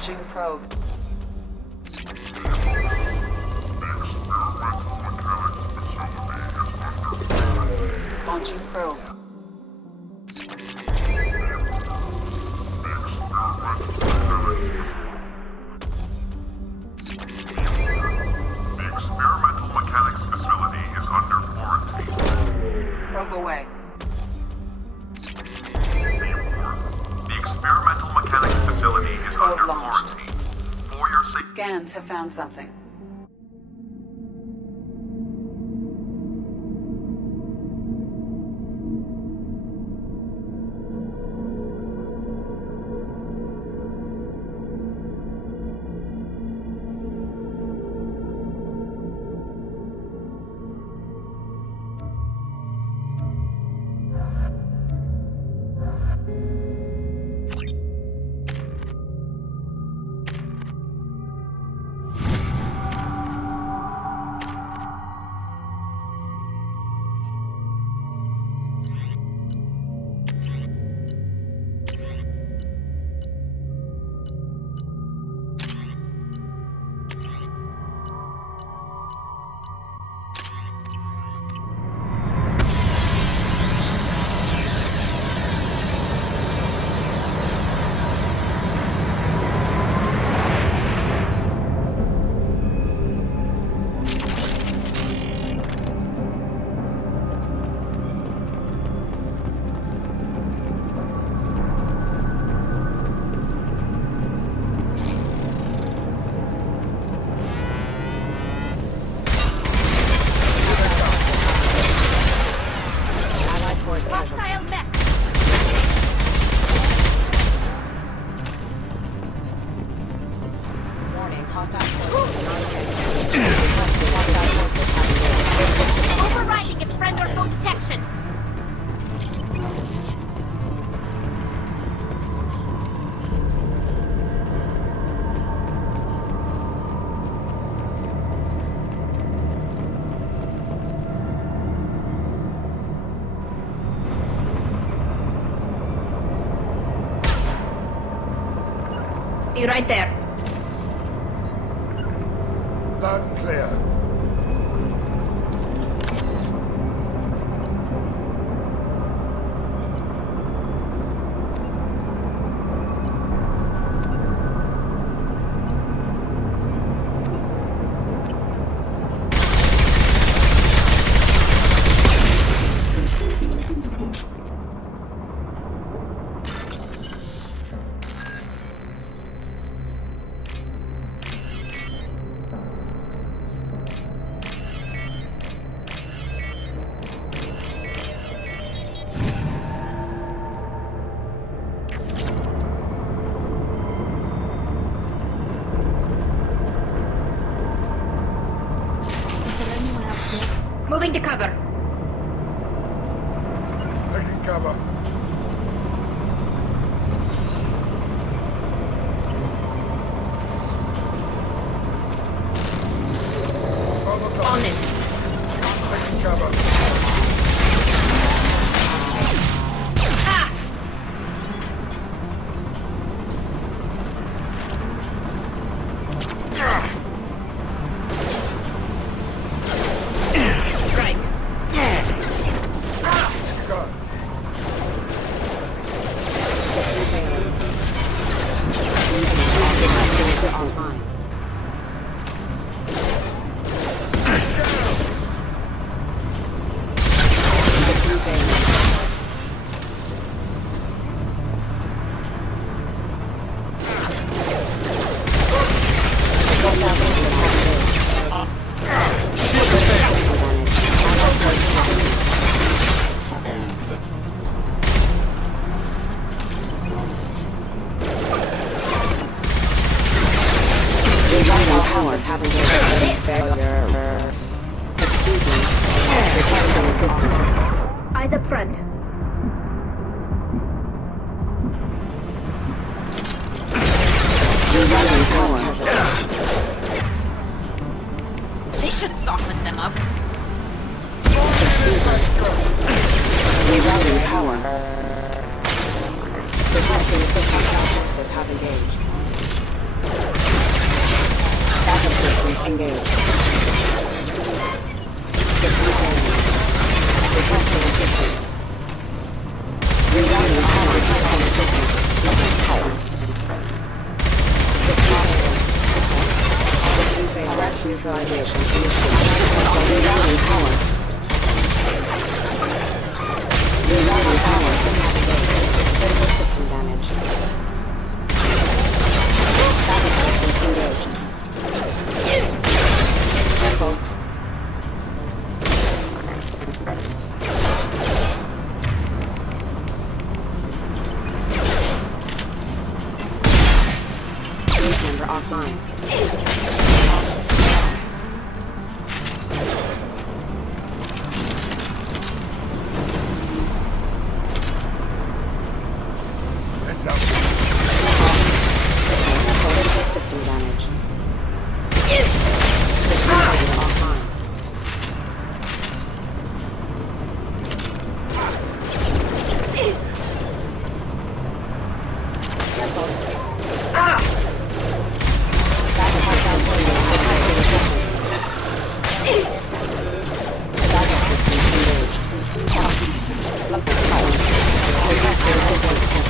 Launching probe. Launching probe. The experimental mechanics facility is under quarantine. Probe away. The experimental mechanics facility is Probe under launched. quarantine. For your safety. Scans have found something. Hostile mech! Warning, hostile forces. Overriding its friend or foe detection! Be right there. Loud and clear. Moving to cover. Taking cover. On it. Taking cover. Ah! Right. Got it. Online. Powers have engaged failure. Excuse me. Eyes up front. Rerouting power. This should soften them up. Rerouting power. Detecting system forces have engaged. Systems engaged. Systems engaged. Requesting assistance. Rerouting power. Requesting assistance. Requesting power. System failure. System failure. Threat neutralization initiated. Rerouting power. Rerouting power. Critical system damage. Backup systems engaged. Careful. Group member offline. Heads up. Critical system damage. System failure offline. Careful. Backup hostile tornado requesting assistance. Backup systems engaged. Power. Requesting assistance.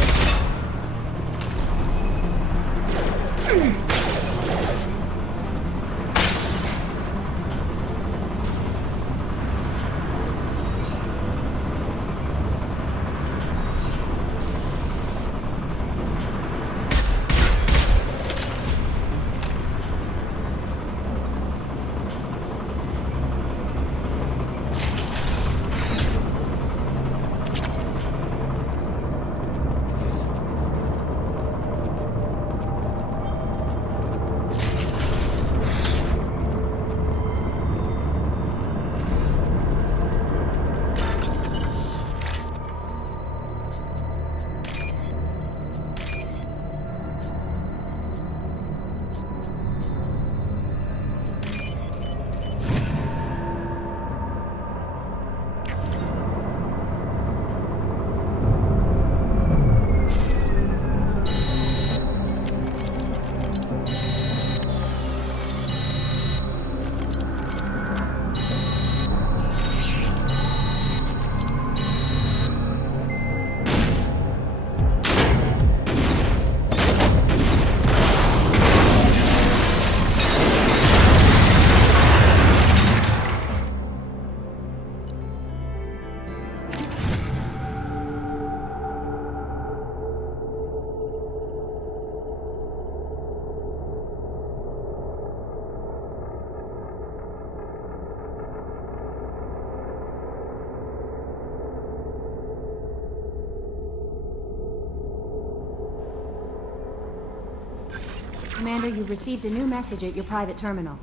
Commander, you've received a new message at your private terminal.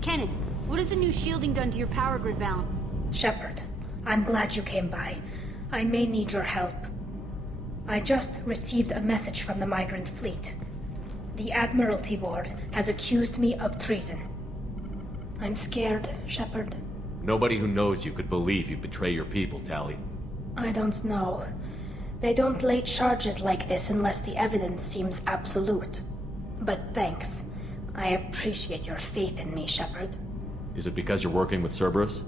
Kenneth, what has the new shielding done to your power grid balance? Shepard, I'm glad you came by. I may need your help. I just received a message from the migrant fleet. The Admiralty Board has accused me of treason. I'm scared, Shepard. Nobody who knows you could believe you betray your people, Tali. I don't know. They don't lay charges like this unless the evidence seems absolute. But thanks. I appreciate your faith in me, Shepard. Is it because you're working with Cerberus?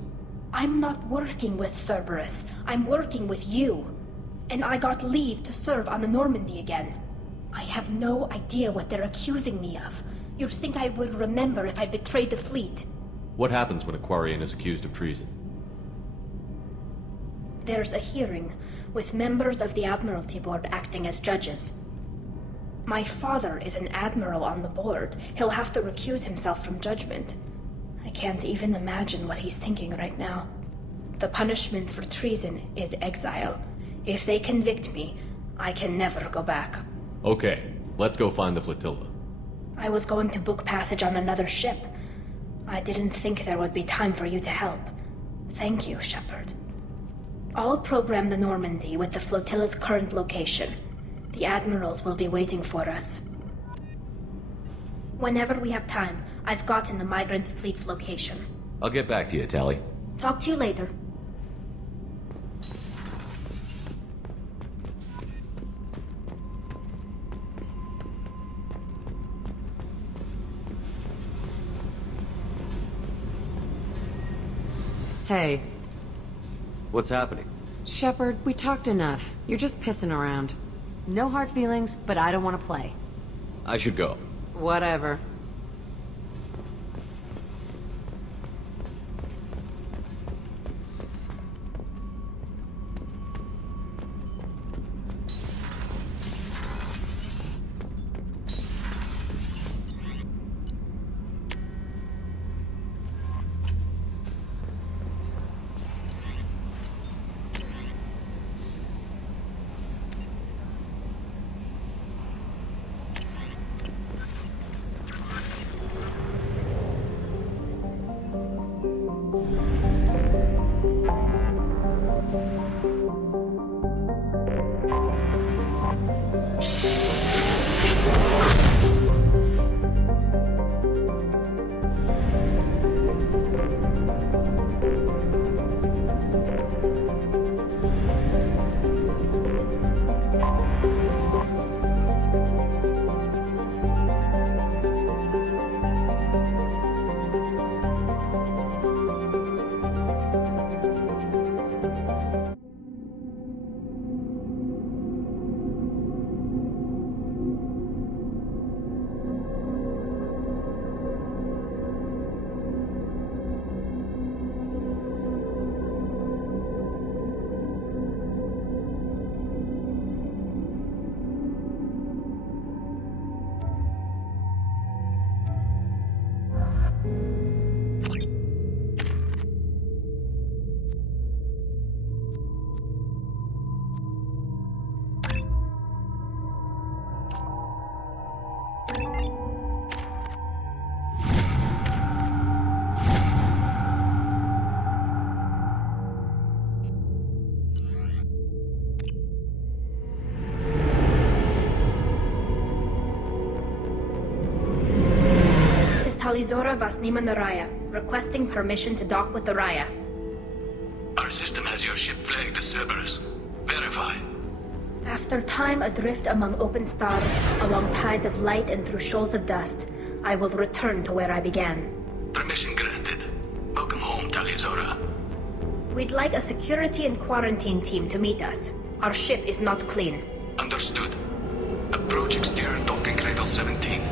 I'm not working with Cerberus. I'm working with you. And I got leave to serve on the Normandy again. I have no idea what they're accusing me of. You'd think I would remember if I betrayed the fleet. What happens when a Quarian is accused of treason? There's a hearing, with members of the Admiralty Board acting as judges. My father is an admiral on the board. He'll have to recuse himself from judgment. I can't even imagine what he's thinking right now. The punishment for treason is exile. If they convict me, I can never go back. Okay, let's go find the flotilla. I was going to book passage on another ship. I didn't think there would be time for you to help. Thank you, Shepard. I'll program the Normandy with the flotilla's current location. The admirals will be waiting for us. Whenever we have time, I've gotten the migrant fleet's location. I'll get back to you, Tali. Talk to you later. Hey, What's happening? Shepard, we talked enough. You're just pissing around. No hard feelings, but I don't want to play. I should go. Whatever. Talizora Vasnima Naraya, requesting permission to dock with the Raya. Our system has your ship flagged as Cerberus. Verify. After time adrift among open stars, along tides of light and through shoals of dust, I will return to where I began. Permission granted. Welcome home, Talizora. We'd like a security and quarantine team to meet us. Our ship is not clean. Understood. Approach exterior docking cradle 17.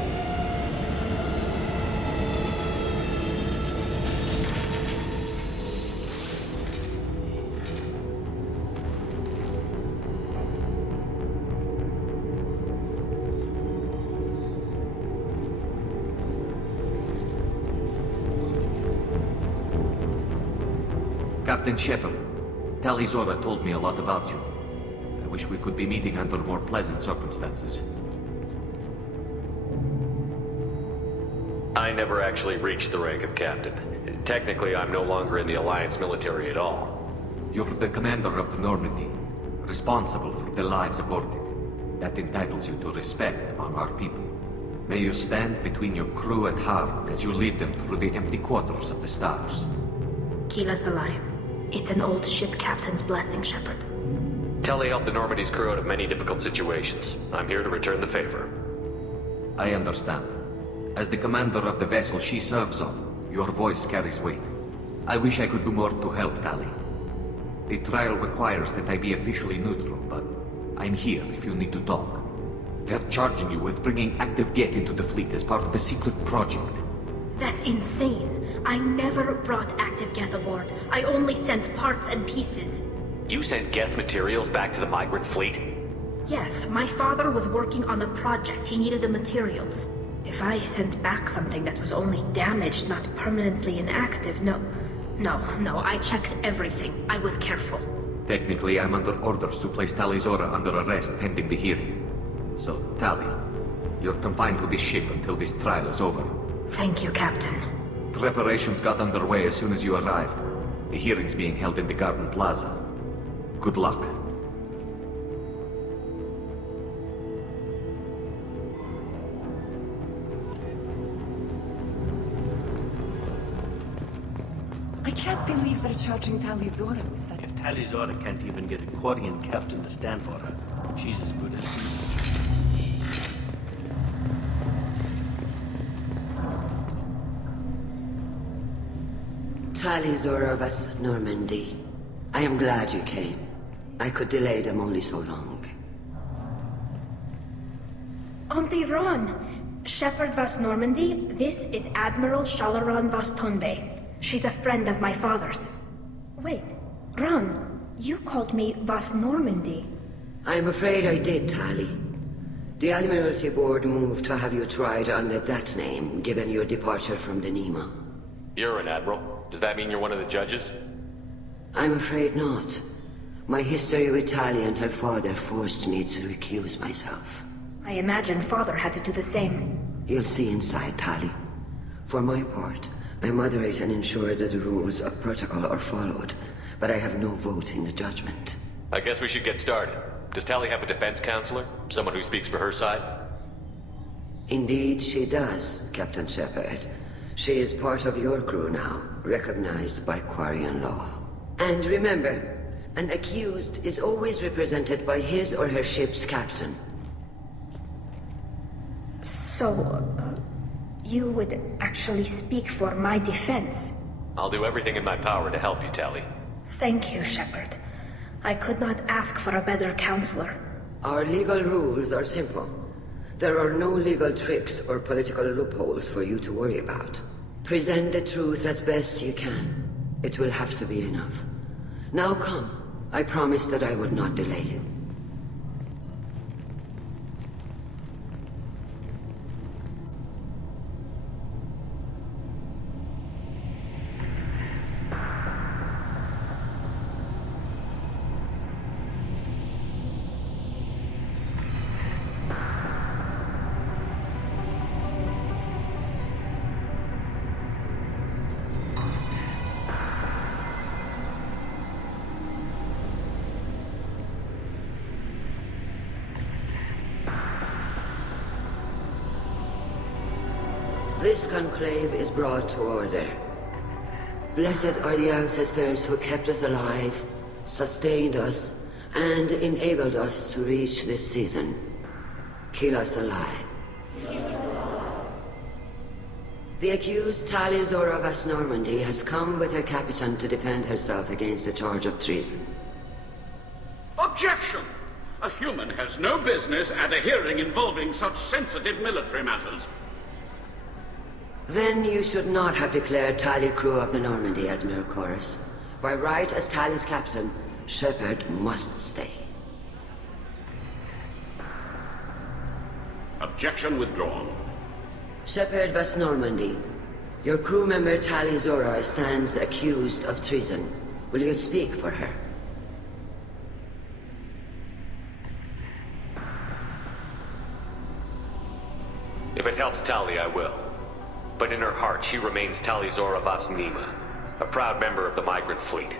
Captain Shepard, Talizora told me a lot about you. I wish we could be meeting under more pleasant circumstances. I never actually reached the rank of captain. Technically, I'm no longer in the Alliance military at all. You're the commander of the Normandy, responsible for the lives aborted. That entitles you to respect among our people. May you stand between your crew and harm as you lead them through the empty quarters of the stars. Kila Salai. It's an old ship captain's blessing, Shepard. Telly helped the Normandy's crew out of many difficult situations. I'm here to return the favor. I understand. As the commander of the vessel she serves on, your voice carries weight. I wish I could do more to help Tali. The trial requires that I be officially neutral, but I'm here if you need to talk. They're charging you with bringing active Geth into the fleet as part of a secret project. That's insane. I never brought active Geth aboard. I only sent parts and pieces. You sent Geth materials back to the migrant fleet? Yes, my father was working on a project. He needed the materials. If I sent back something that was only damaged, not permanently inactive, no, I checked everything. I was careful. Technically, I'm under orders to place Talizora under arrest pending the hearing. So, Tali, you're confined to this ship until this trial is over. Thank you, Captain. Preparations got underway as soon as you arrived. The hearing's being held in the Garden Plaza. Good luck. I can't believe they're charging Talizora with such... Talizora can't even get a Quarian captain to stand for her. She's as good as... Talizor of us, Normandy. I am glad you came. I could delay them only so long. Auntie Ron! Shepard vas Normandy, this is Admiral Shalaran vas Tonbe. She's a friend of my father's. Wait, Ron, you called me vas Normandy. I'm afraid I did, Tali. The Admiralty Board moved to have you tried under that name, given your departure from the Nima. You're an admiral. Does that mean you're one of the judges? I'm afraid not. My history with Tali and her father forced me to recuse myself. I imagine father had to do the same. You'll see inside, Tali. For my part, I moderate and ensure that the rules of protocol are followed, but I have no vote in the judgment. I guess we should get started. Does Tali have a defense counselor? Someone who speaks for her side? Indeed, she does, Captain Shepard. She is part of your crew now, recognized by Quarian law. And remember, an accused is always represented by his or her ship's captain. So, you would actually speak for my defense? I'll do everything in my power to help you, Tali. Thank you, Shepard. I could not ask for a better counselor. Our legal rules are simple. There are no legal tricks or political loopholes for you to worry about. Present the truth as best you can. It will have to be enough. Now come. I promised that I would not delay you. This conclave is brought to order. Blessed are the ancestors who kept us alive, sustained us, and enabled us to reach this season. Keep us alive. The accused Talizor of us Normandy has come with her captain to defend herself against a charge of treason. Objection! A human has no business at a hearing involving such sensitive military matters. Then you should not have declared Tali crew of the Normandy, Admiral Chorus. By right as Tali's captain, Shepard must stay. Objection withdrawn. Shepard vas Normandy. Your crew member Tali Zora stands accused of treason. Will you speak for her? If it helps Tali, I will. But in her heart, she remains Talizor vas Nima, a proud member of the migrant fleet.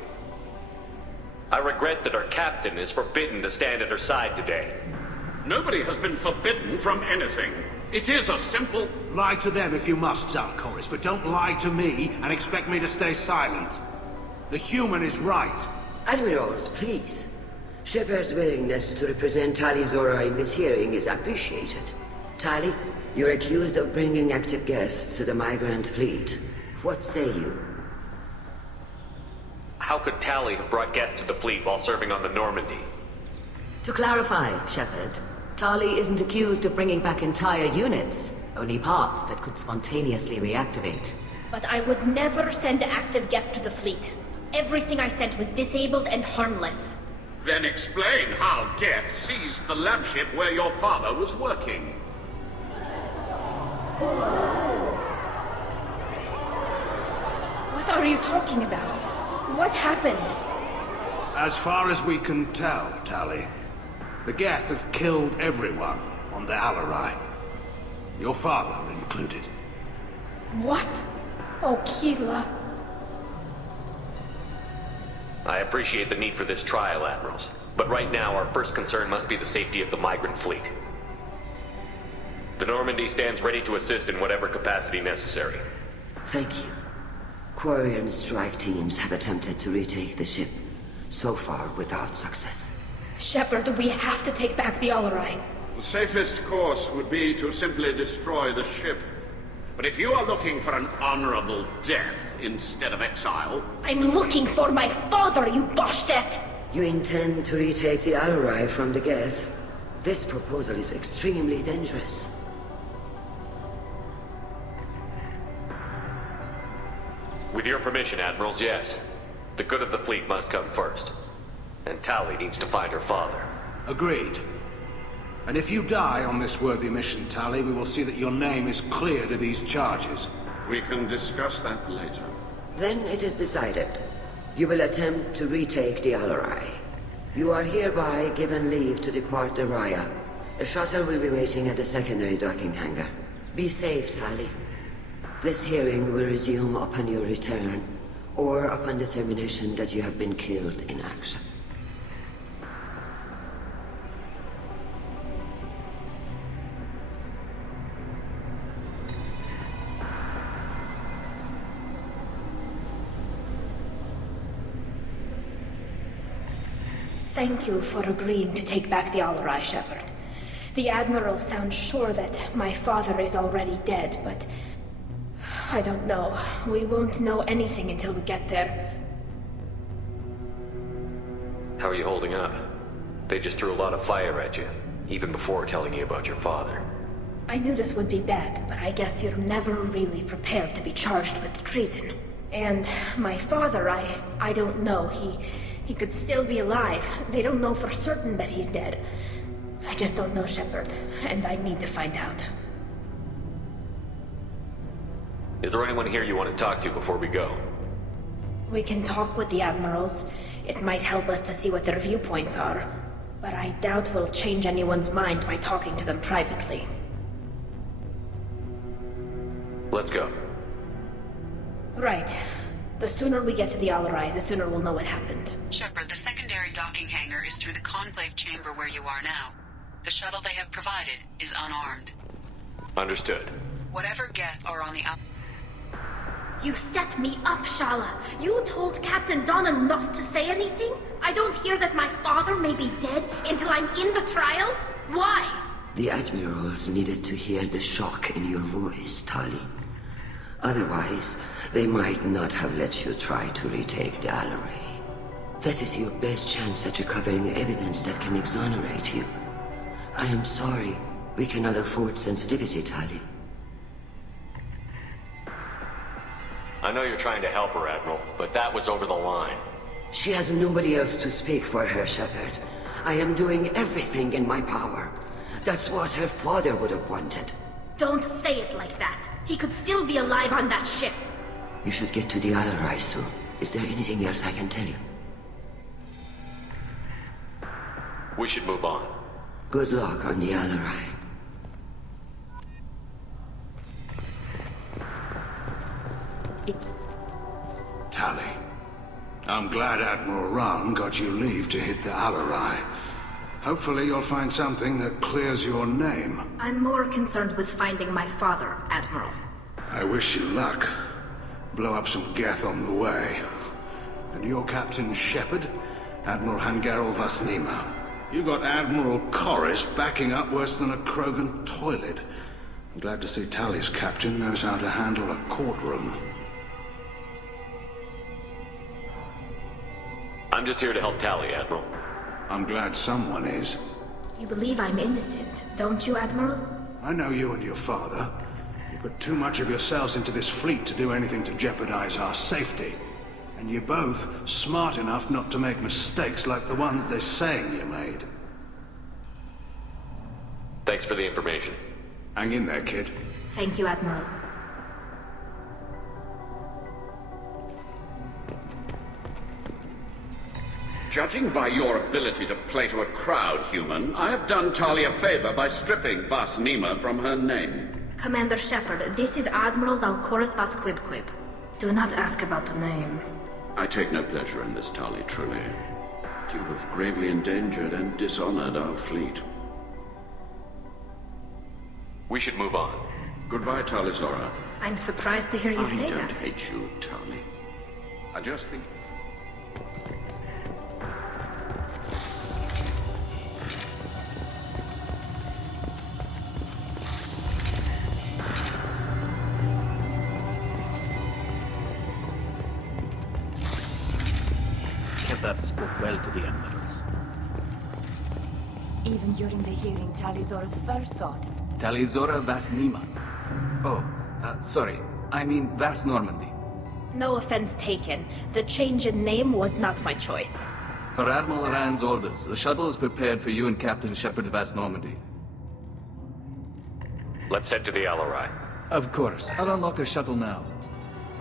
I regret that our captain is forbidden to stand at her side today. Nobody has been forbidden from anything. It is a simple... Lie to them if you must, Zalcoris, but don't lie to me and expect me to stay silent. The human is right. Admirals, please. Shepard's willingness to represent Tali Zora in this hearing is appreciated. Tali, you're accused of bringing active guests to the migrant fleet. What say you? How could Tali have brought guests to the fleet while serving on the Normandy? To clarify, Shepard, Tali isn't accused of bringing back entire units, only parts that could spontaneously reactivate. But I would never send active guests to the fleet. Everything I sent was disabled and harmless. Then explain how Geth seized the lab ship where your father was working. What are you talking about? What happened? As far as we can tell, Tali, the Geth have killed everyone on the Alarai. Your father included. What? Oh, Keela. I appreciate the need for this trial, Admirals. But right now, our first concern must be the safety of the migrant fleet. The Normandy stands ready to assist in whatever capacity necessary. Thank you. Quarian strike teams have attempted to retake the ship, so far without success. Shepard, we have to take back the Alarai. The safest course would be to simply destroy the ship. But if you are looking for an honorable death instead of exile... I'm looking for my father, you bastet! You intend to retake the Alarai from the Geth? This proposal is extremely dangerous. With your permission, Admirals, yes. The good of the fleet must come first. And Tali needs to find her father. Agreed. And if you die on this worthy mission, Tali, we will see that your name is cleared of these charges. We can discuss that later. Then it is decided. You will attempt to retake the Alarai. You are hereby given leave to depart the Raya. A shuttle will be waiting at the secondary docking hangar. Be safe, Tali. This hearing will resume upon your return, or upon determination that you have been killed in action. Thank you for agreeing to take back the Alarai, Shepard. The Admiral sounds sure that my father is already dead, but... I don't know. We won't know anything until we get there. How are you holding up? They just threw a lot of fire at you, even before telling you about your father. I knew this would be bad, but I guess you're never really prepared to be charged with treason. And my father, I don't know. He could still be alive. They don't know for certain that he's dead. I just don't know, Shepard, and I need to find out. Is there anyone here you want to talk to before we go? We can talk with the Admirals. It might help us to see what their viewpoints are. But I doubt we'll change anyone's mind by talking to them privately. Let's go. Right. The sooner we get to the Alarai, the sooner we'll know what happened. Shepard, the secondary docking hangar is through the conclave chamber where you are now. The shuttle they have provided is unarmed. Understood. Whatever Geth are on the You set me up, Shala. You told Captain Donna not to say anything? I don't hear that my father may be dead until I'm in the trial? Why? The Admirals needed to hear the shock in your voice, Tali. Otherwise, they might not have let you try to retake the Alarai. That is your best chance at recovering evidence that can exonerate you. I am sorry. We cannot afford sensitivity, Tali. I know you're trying to help her, Admiral, but that was over the line. She has nobody else to speak for her, Shepard. I am doing everything in my power. That's what her father would have wanted. Don't say it like that. He could still be alive on that ship. You should get to the Alarai soon. Is there anything else I can tell you? We should move on. Good luck on the Alarai. Tali, I'm glad Admiral Rahn got you leave to hit the Alarai. Hopefully you'll find something that clears your name. I'm more concerned with finding my father, Admiral. I wish you luck. Blow up some Geth on the way. And your Captain Shepard, Admiral Hangarel Vasnima. You got Admiral Corris backing up worse than a Krogan toilet. I'm glad to see Tali's captain knows how to handle a courtroom. I'm just here to help Tali, Admiral. I'm glad someone is. You believe I'm innocent, don't you, Admiral? I know you and your father. You put too much of yourselves into this fleet to do anything to jeopardize our safety. And you're both smart enough not to make mistakes like the ones they're saying you made. Thanks for the information. Hang in there, kid. Thank you, Admiral. Judging by your ability to play to a crowd, human, I have done Tali a favor by stripping Vasnima from her name. Commander Shepard, this is Admiral Zalkoris Vasquibquib. Do not ask about the name. I take no pleasure in this, Tali, truly. You have gravely endangered and dishonored our fleet. We should move on. Goodbye, Tali Zora. I'm surprised to hear you say I don't that. hate you, Tali. I just think... that spoke well to the Admirals. Even during the hearing, Tali'Zorah's first thought. Tali'Zorah Vas Nima. Oh, sorry. I mean Vas Normandy. No offense taken. The change in name was not my choice. Per Admiral Rand's orders, the shuttle is prepared for you and Captain Shepard Vas Normandy. Let's head to the LRI. Of course. I'll unlock the shuttle now.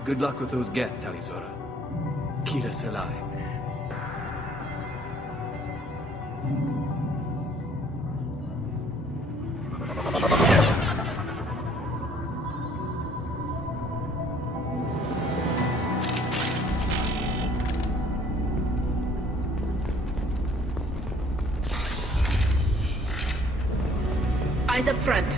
Good luck with those Geth, Tali'Zorah. Kila Selai. Eyes up front.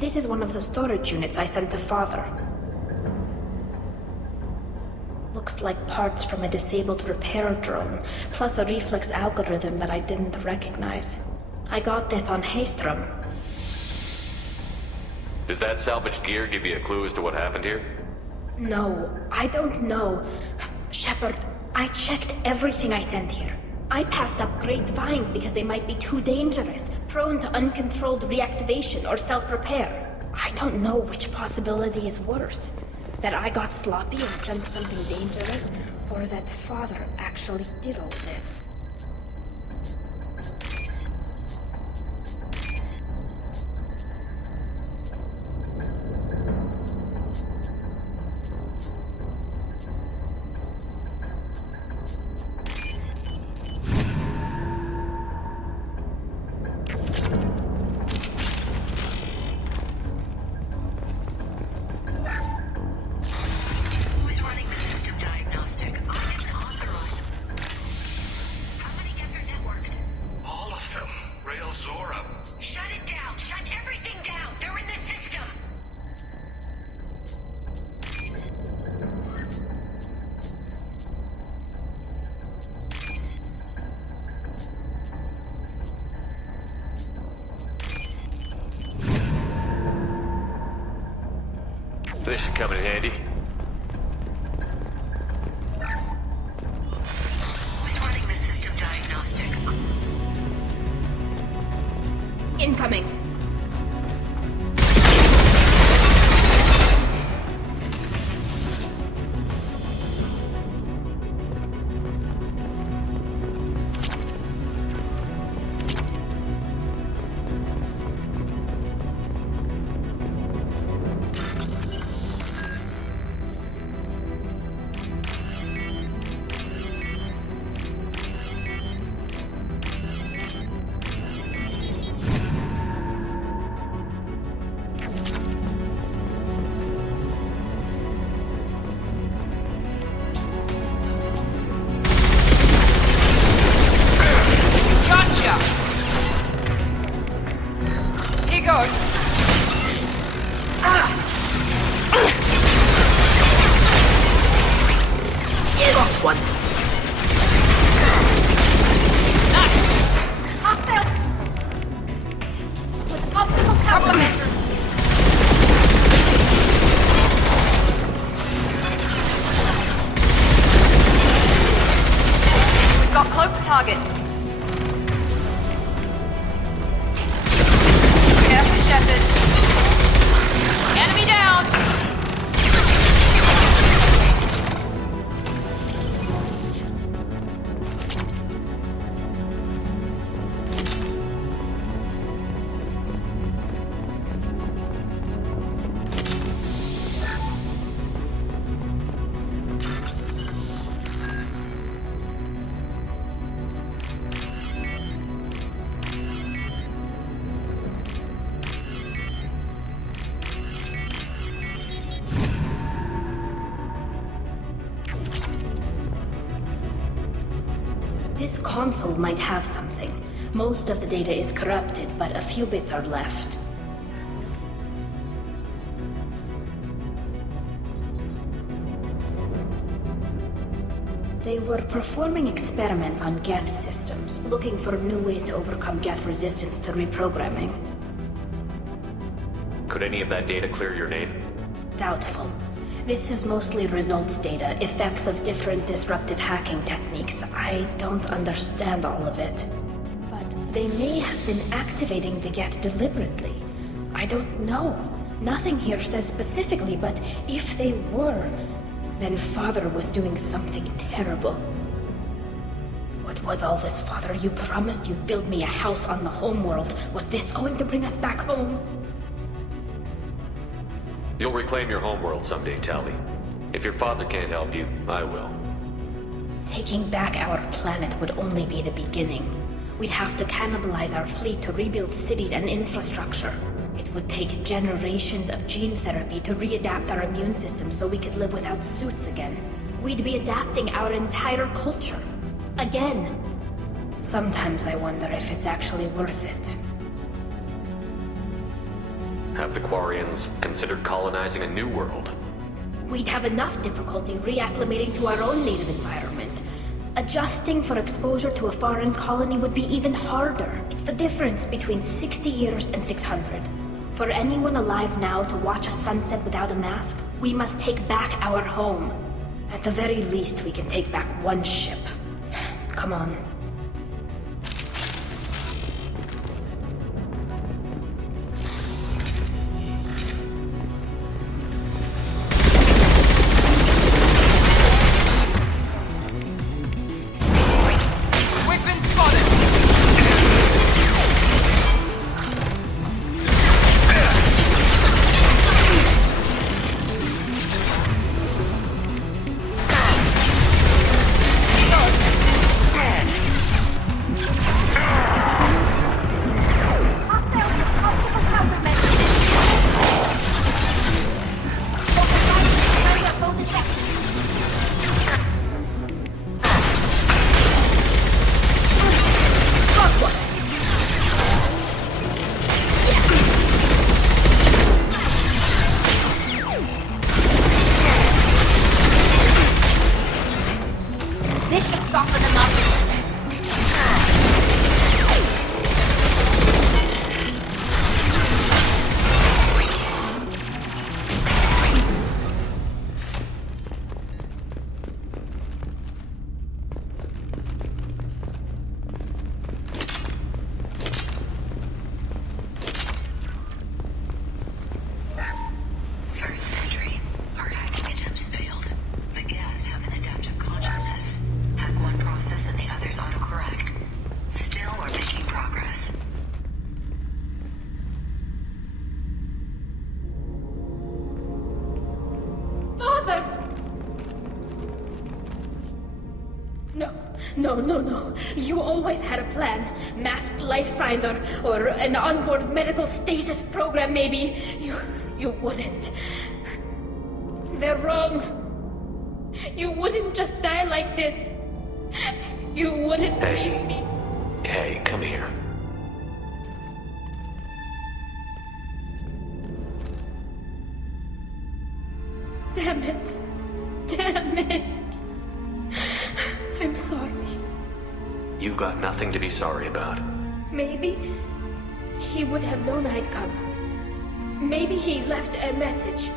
This is one of the storage units I sent to Father. Looks like parts from a disabled repair drone, plus a reflex algorithm that I didn't recognize. I got this on Haystrom. Does that salvaged gear give you a clue as to what happened here? No, I don't know. Shepard, I checked everything I sent here. I passed up great finds because they might be too dangerous, prone to uncontrolled reactivation or self-repair. I don't know which possibility is worse. That I got sloppy and sent something dangerous, or that Father actually did all this. This should come in handy. Who's running the system diagnostic? Incoming. Careful, Shepard. This console might have something. Most of the data is corrupted, but a few bits are left. They were performing experiments on Geth systems, looking for new ways to overcome Geth resistance to reprogramming. Could any of that data clear your name? Doubtful. This is mostly results data, effects of different disruptive hacking techniques. I don't understand all of it. But they may have been activating the Geth deliberately. I don't know. Nothing here says specifically, but if they were, then Father was doing something terrible. What was all this, Father? You promised you'd build me a house on the homeworld. Was this going to bring us back home? You'll reclaim your homeworld someday, Tali. If your father can't help you, I will. Taking back our planet would only be the beginning. We'd have to cannibalize our fleet to rebuild cities and infrastructure. It would take generations of gene therapy to readapt our immune system so we could live without suits again. We'd be adapting our entire culture. Again. Sometimes I wonder if it's actually worth it. Have the Quarians considered colonizing a new world? We'd have enough difficulty reacclimating to our own native environment. Adjusting for exposure to a foreign colony would be even harder. It's the difference between 60 years and 600. For anyone alive now to watch a sunset without a mask, we must take back our home. At the very least, we can take back one ship. Come on. No. You always had a plan. Masked life signs or an onboard medical stasis program, maybe. You wouldn't. They're wrong. You wouldn't just die like this. You wouldn't leave me. Hey, come here. Damn it. I'm sorry. You've got nothing to be sorry about. Maybe he would have known I'd come. Maybe he left a message.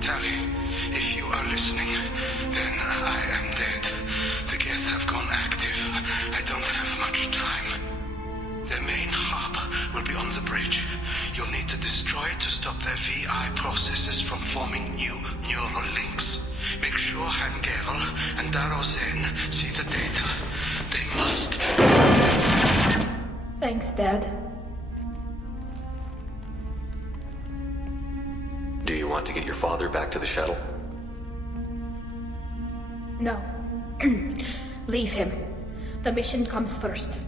Tali, if you are listening, then I am dead. The Geth have gone active. I don't have much time. Their main hub will be on the bridge. You'll need to destroy it to stop their VI processes from forming new neural links. Make sure Hangerel and Darozen see the data. They must. Thanks, Dad. Do you want to get your father back to the shuttle? No. Leave him. The mission comes first.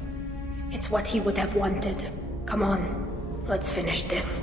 It's what he would have wanted. Come on, let's finish this.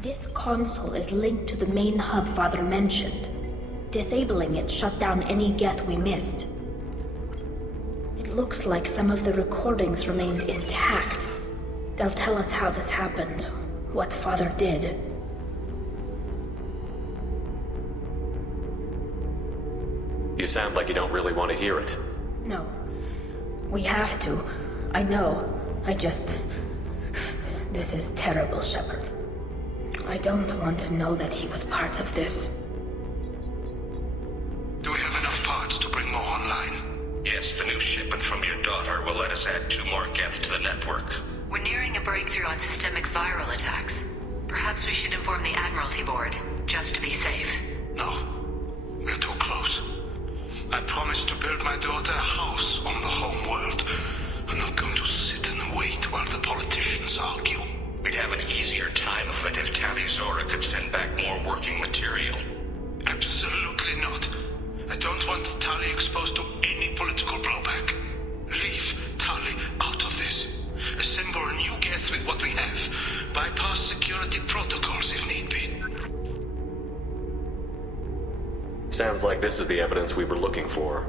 This console is linked to the main hub Father mentioned. Disabling it shut down any Geth we missed. It looks like some of the recordings remained intact. They'll tell us how this happened, what Father did. You sound like you don't really want to hear it. No. We have to. I know. This is terrible, Shepard. I don't want to know that he was part of this. Do we have enough parts to bring more online? Yes, the new shipment from your daughter will let us add 2 more Geth to the network. We're nearing a breakthrough on systemic viral attacks. Perhaps we should inform the Admiralty Board, just to be safe. No. We're too close. I promised to build my daughter a house on the home world. I'm not going to sit and wait while the politicians argue. We'd have an easier time of it if Tali Zora could send back more working material. Absolutely not. I don't want Tali exposed to any political blowback. Leave Tali out of this. Assemble a new Geth with what we have. Bypass security protocols if need be. Sounds like this is the evidence we were looking for.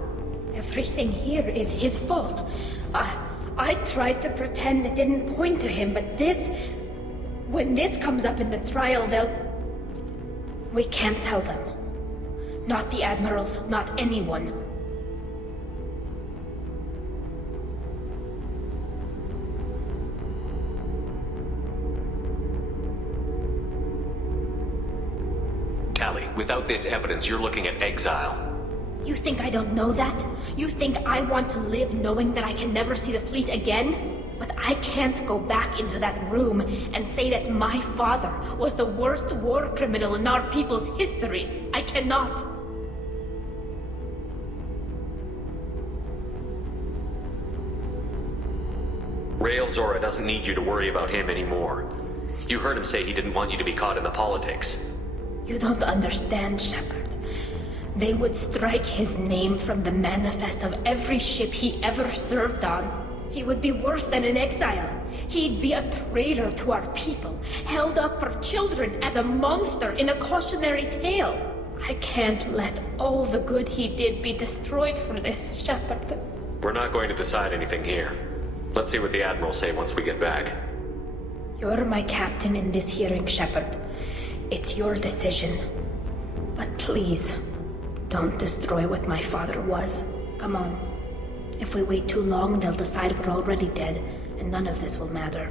Everything here is his fault. I tried to pretend it didn't point to him, but when this comes up in the trial, we can't tell them. Not the admirals, not anyone. Tali, without this evidence, you're looking at exile. You think I don't know that? You think I want to live knowing that I can never see the fleet again? But I can't go back into that room and say that my father was the worst war criminal in our people's history. I cannot. Rael Zora doesn't need you to worry about him anymore. You heard him say he didn't want you to be caught in the politics. You don't understand, Shepard. They would strike his name from the manifest of every ship he ever served on. He would be worse than an exile. He'd be a traitor to our people, held up for children as a monster in a cautionary tale. I can't let all the good he did be destroyed for this, Shepard. We're not going to decide anything here. Let's see what the Admiral say once we get back. You're my captain in this hearing, Shepard. It's your decision. But please, don't destroy what my father was. Come on. If we wait too long, they'll decide we're already dead, and none of this will matter.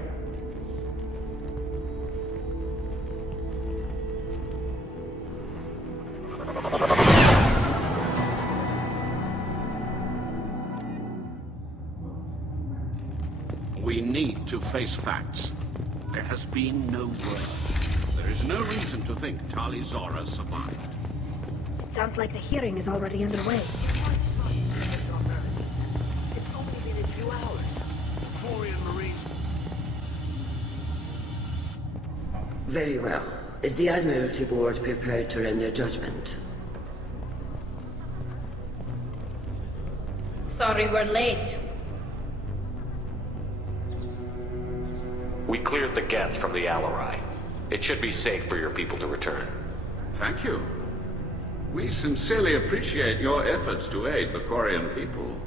We need to face facts. There has been no word. There is no reason to think Tali Zora survived. It sounds like the hearing is already underway. It's only been a few hours. Quarian Marines. Very well. Is the Admiralty Board prepared to render judgment? Sorry we're late. We cleared the Geth from the Alarai. It should be safe for your people to return. Thank you. We sincerely appreciate your efforts to aid the Quarian people.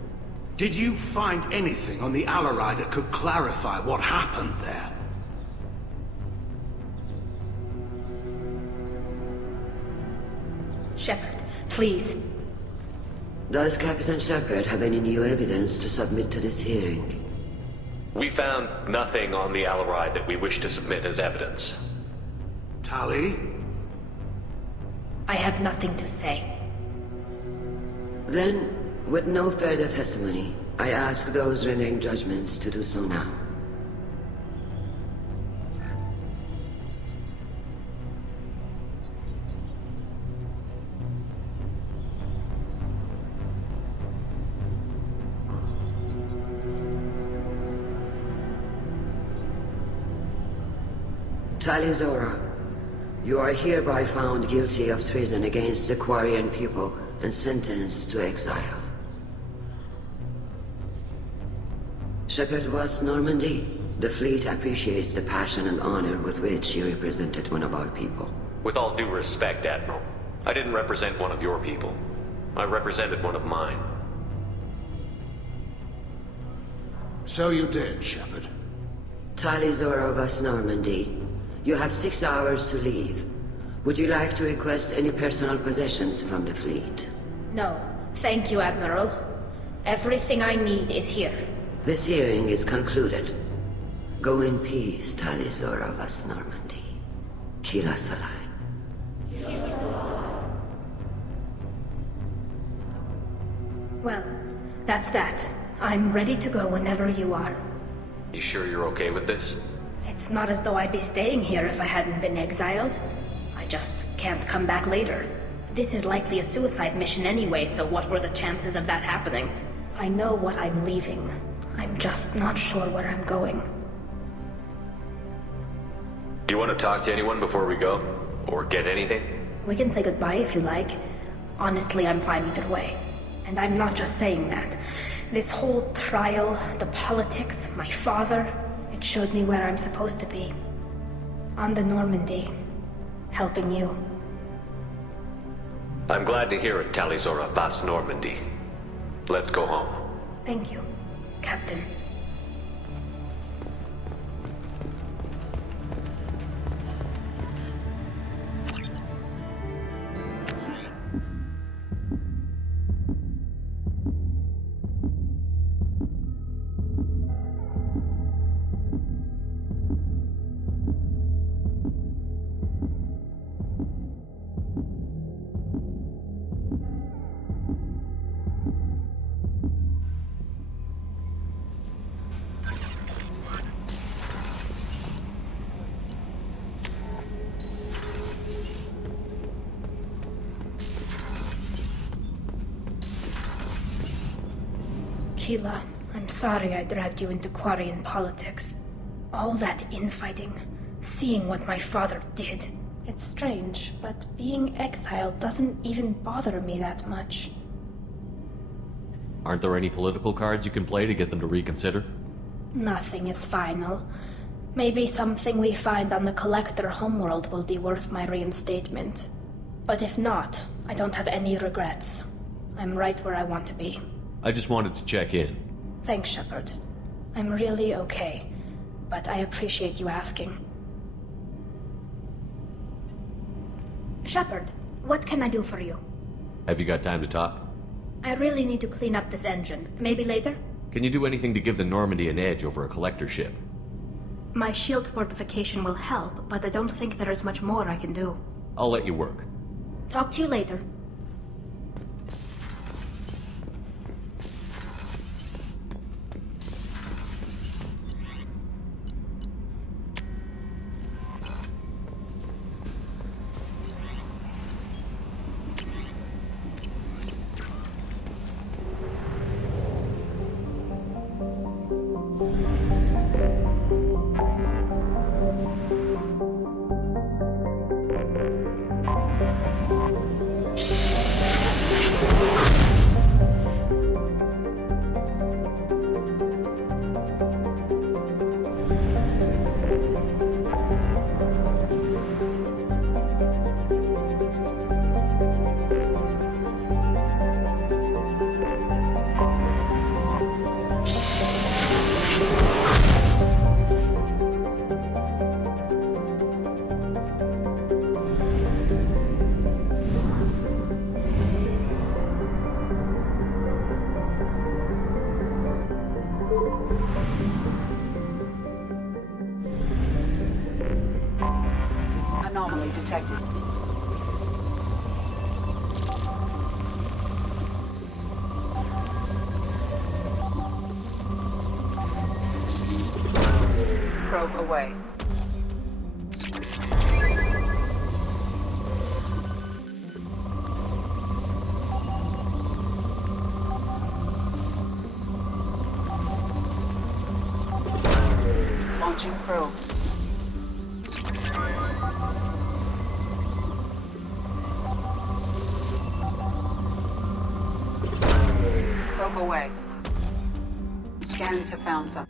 Did you find anything on the Alarai that could clarify what happened there? Shepard, please. Does Captain Shepard have any new evidence to submit to this hearing? We found nothing on the Alarai that we wish to submit as evidence. Tali? I have nothing to say. Then, with no further testimony, I ask those rendering judgments to do so now. Tali Zora, you are hereby found guilty of treason against the Quarian people and sentenced to exile. Shepard was Normandy, The fleet appreciates the passion and honor with which you represented one of our people. With all due respect, Admiral, I didn't represent one of your people. I represented one of mine. So you did, Shepard. Talizora of us, Normandy. You have 6 hours to leave. Would you like to request any personal possessions from the fleet? No. Thank you, Admiral. Everything I need is here. This hearing is concluded. Go in peace, Talizora of us, Normandy. Kila Salai. Well, that's that. I'm ready to go whenever you are. You sure you're okay with this? It's not as though I'd be staying here if I hadn't been exiled. I just can't come back later. This is likely a suicide mission anyway, so what were the chances of that happening? I know what I'm leaving. I'm just not sure where I'm going. Do you want to talk to anyone before we go? Or get anything? We can say goodbye if you like. Honestly, I'm fine either way. And I'm not just saying that. This whole trial, the politics, my father, it showed me where I'm supposed to be. On the Normandy. Helping you. I'm glad to hear it, Talizora Vas Normandy. Let's go home. Thank you, Captain. Keela, I'm sorry I dragged you into Quarian politics. All that infighting, seeing what my father did. It's strange, but being exiled doesn't even bother me that much. Aren't there any political cards you can play to get them to reconsider? Nothing is final. Maybe something we find on the Collector homeworld will be worth my reinstatement. But if not, I don't have any regrets. I'm right where I want to be. I just wanted to check in. Thanks, Shepard. I'm really okay, but I appreciate you asking. Shepard, what can I do for you? Have you got time to talk? I really need to clean up this engine. Maybe later? Can you do anything to give the Normandy an edge over a Collector ship? My shield fortification will help, but I don't think there is much more I can do. I'll let you work. Talk to you later. Anomaly detected. Probe away. Launching probe. Probe away. Scans have found some.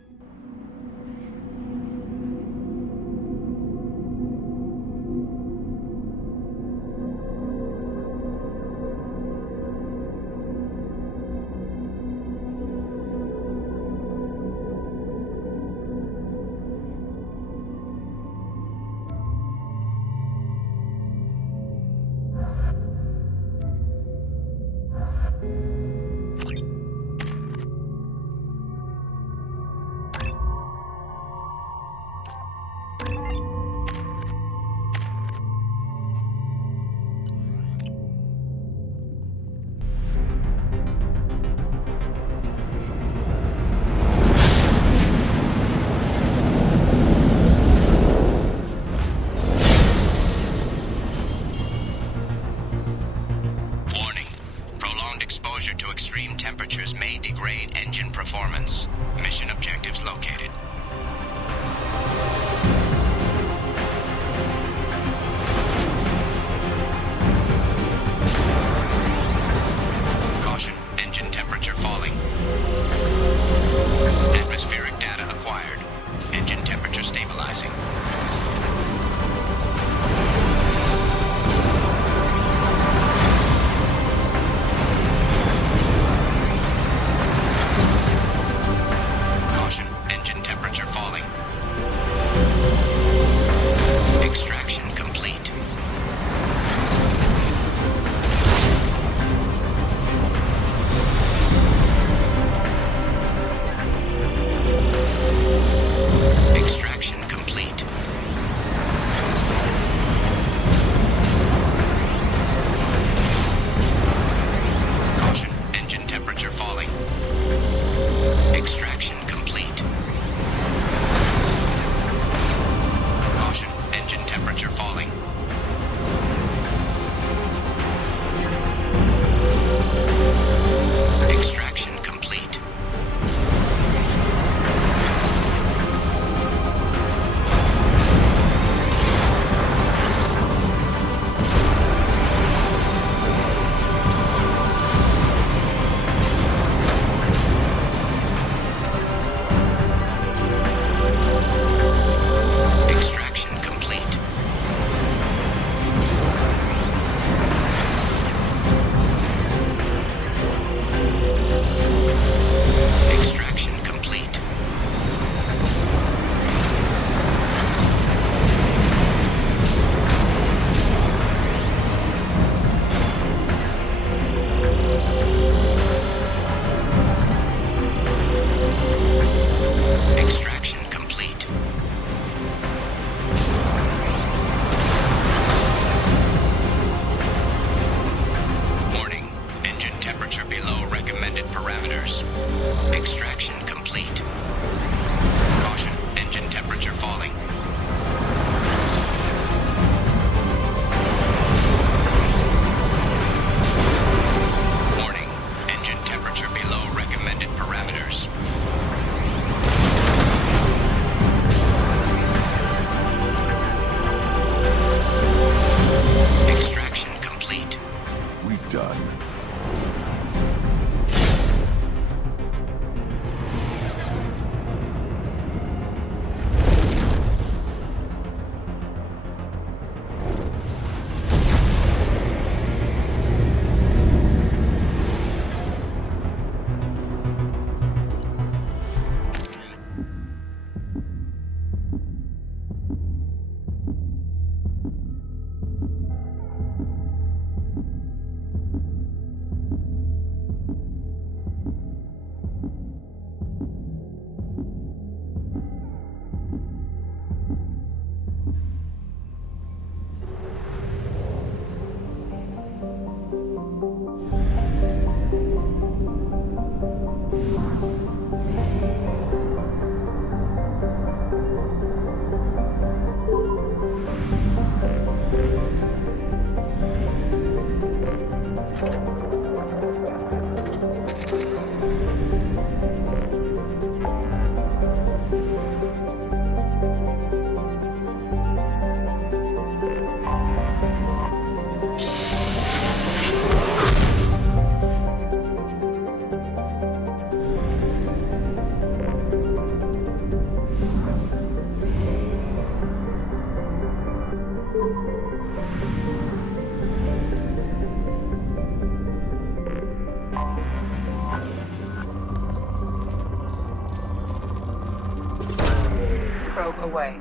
away.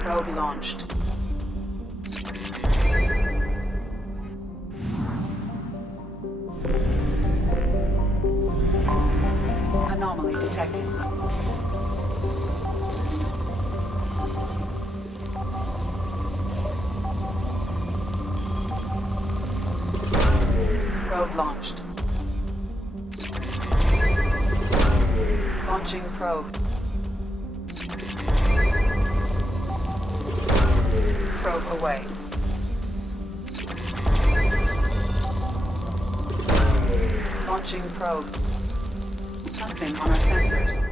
Probe launched. Anomaly detected. Probe launched. Launching probe. Probe away. Launching probe. Something on our sensors.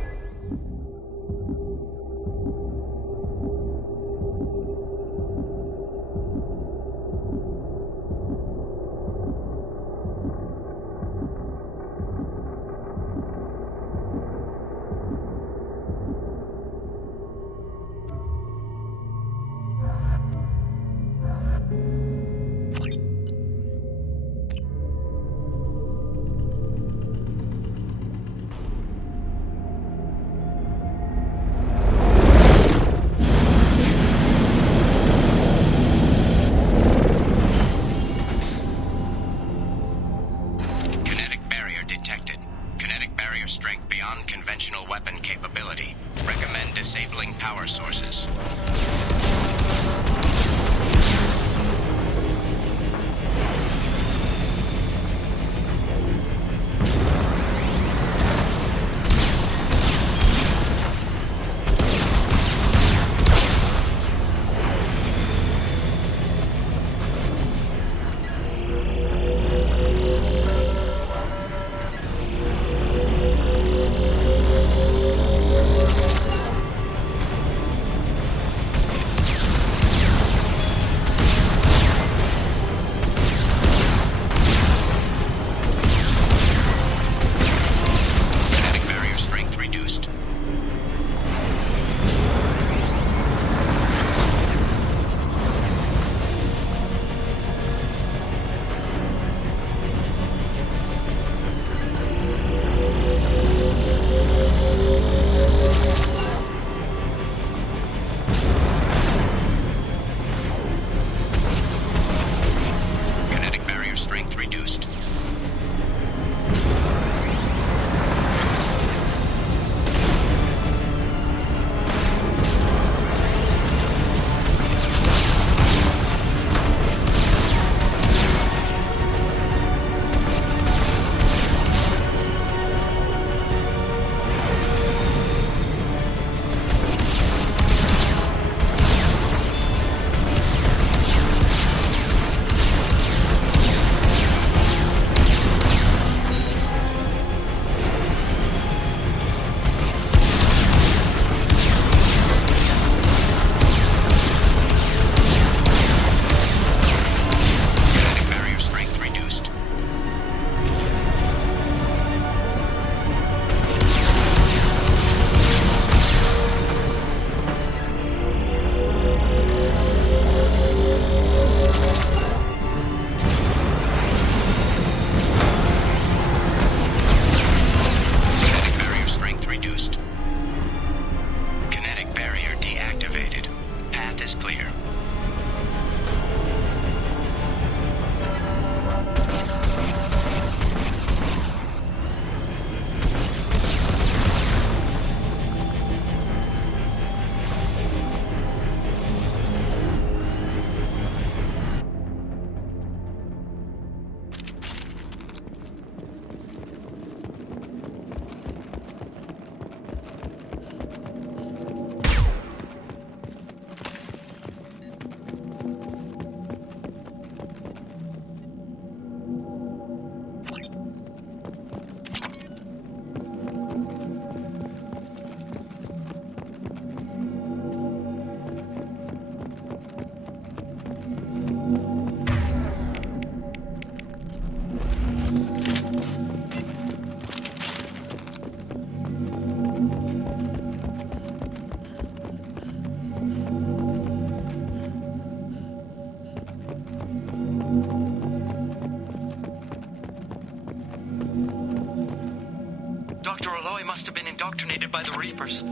Dr. Aloy must have been indoctrinated by the Reapers.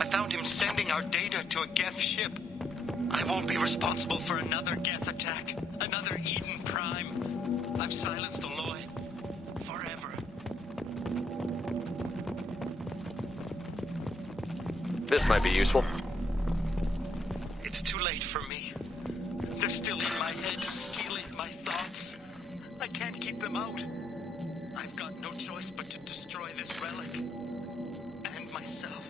I found him sending our data to a Geth ship. I won't be responsible for another Geth attack, another Eden Prime. I've silenced Aloy. Forever. This might be useful. It's too late for me. They're still in my head, stealing my thoughts. I can't keep them out. I've got no choice but to destroy this relic. And myself.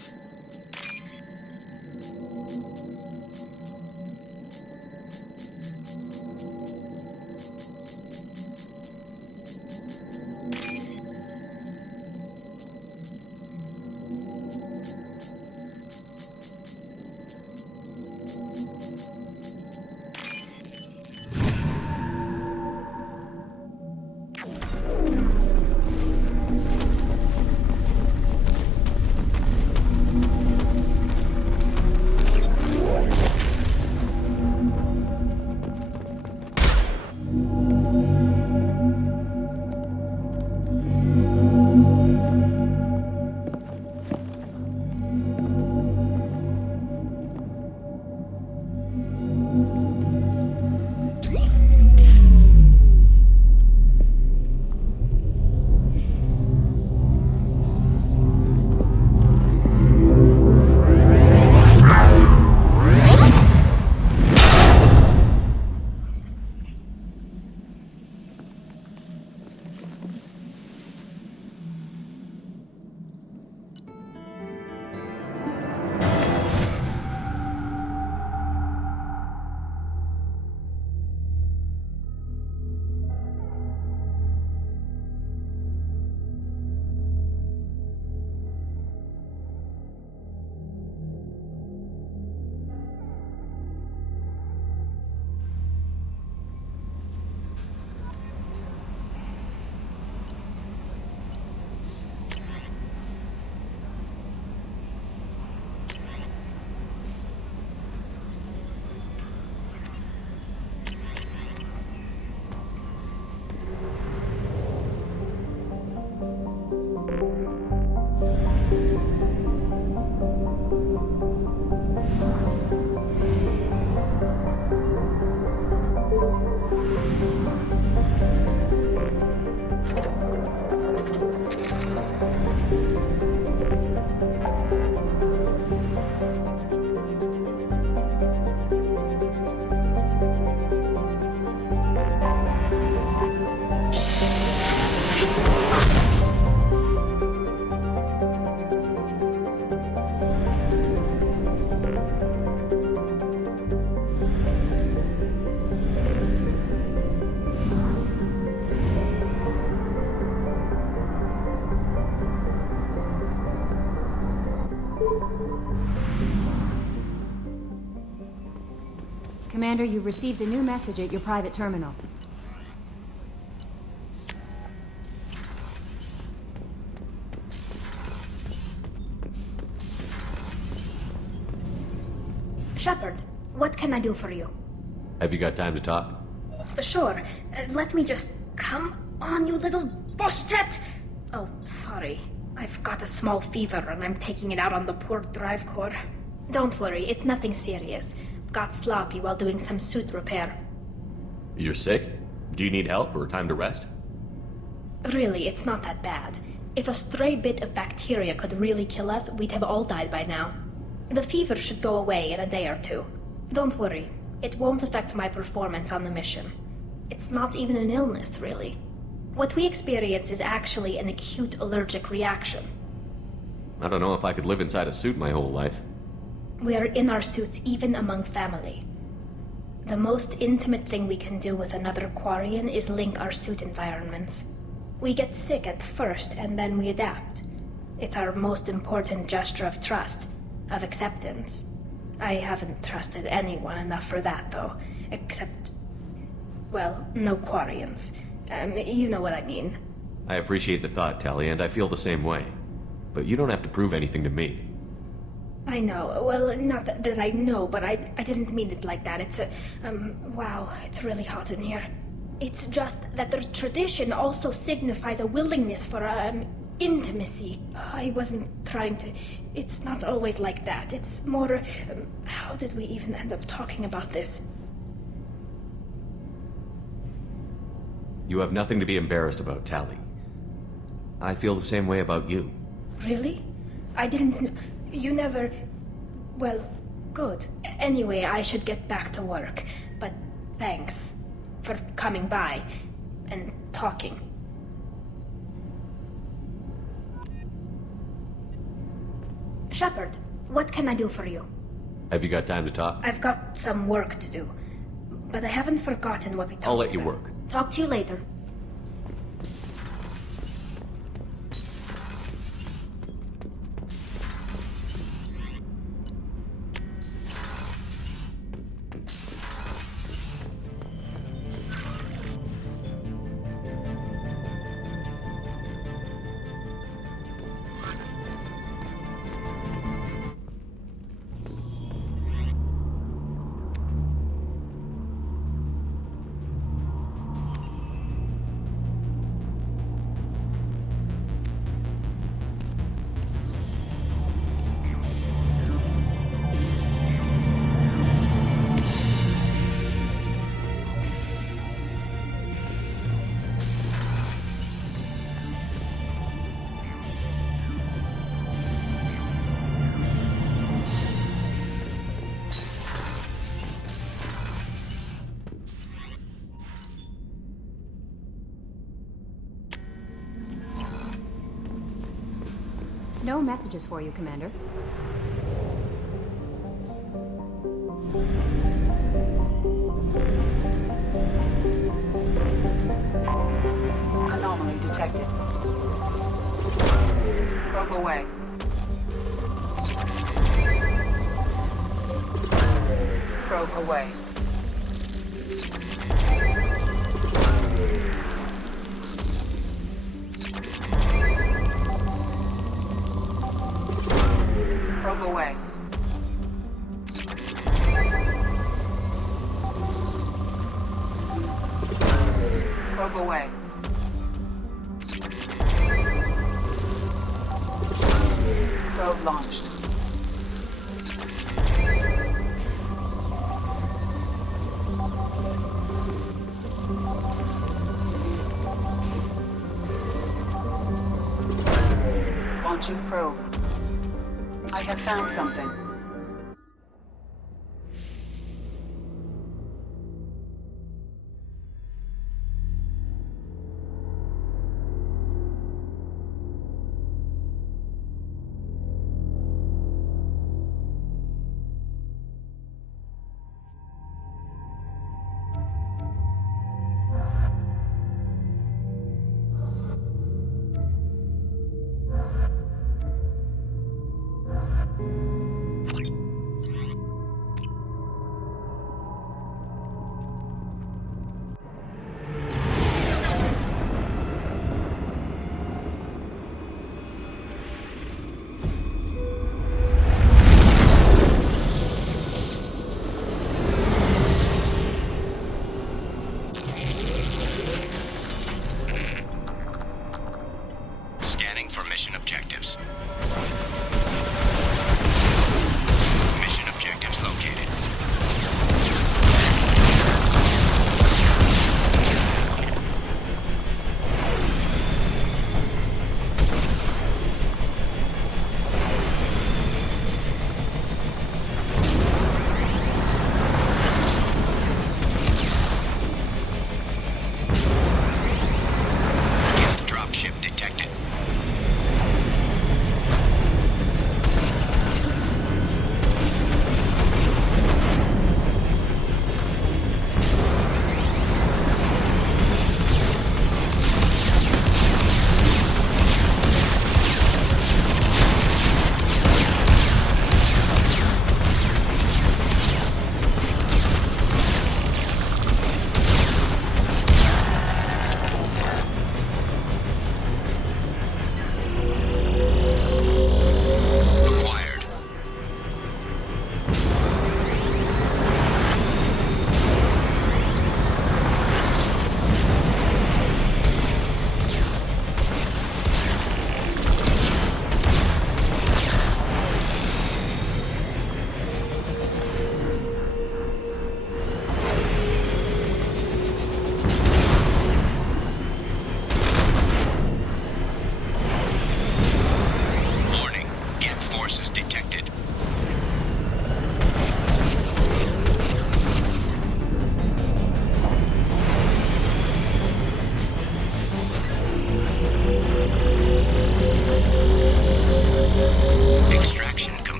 Commander, you've received a new message at your private terminal. Shepard, what can I do for you? Have you got time to talk? Sure. Let me just... Come on, you little bushtet! Oh, sorry. I've got a small fever and I'm taking it out on the poor drive core. Don't worry, it's nothing serious. Got sloppy while doing some suit repair. You're sick? Do you need help or time to rest? Really, it's not that bad. If a stray bit of bacteria could really kill us, we'd have all died by now. The fever should go away in a day or two. Don't worry, it won't affect my performance on the mission. It's not even an illness, really. What we experience is actually an acute allergic reaction. I don't know if I could live inside a suit my whole life. We are in our suits even among family. The most intimate thing we can do with another Quarian is link our suit environments. We get sick at first and then we adapt. It's our most important gesture of trust, of acceptance. I haven't trusted anyone enough for that, though, except... well, no Quarians. You know what I mean. I appreciate the thought, Tali, and I feel the same way. But you don't have to prove anything to me. I know. Well, not that I know, but I didn't mean it like that. It's a... wow, it's really hot in here. It's just that the tradition also signifies a willingness for, intimacy. I wasn't trying to... It's not always like that. It's more... how did we even end up talking about this? You have nothing to be embarrassed about, Tali. I feel the same way about you. Really? I didn't know... You never... Well, good. Anyway, I should get back to work. But thanks for coming by and talking. Shepard, what can I do for you? Have you got time to talk? I've got some work to do, but I haven't forgotten what we talked about. I'll let you work. Talk to you later. No messages for you, Commander. Anomaly detected. Probe away. Probe away. Probe away. Probe away. Probe launched. Launching probe. I have found something.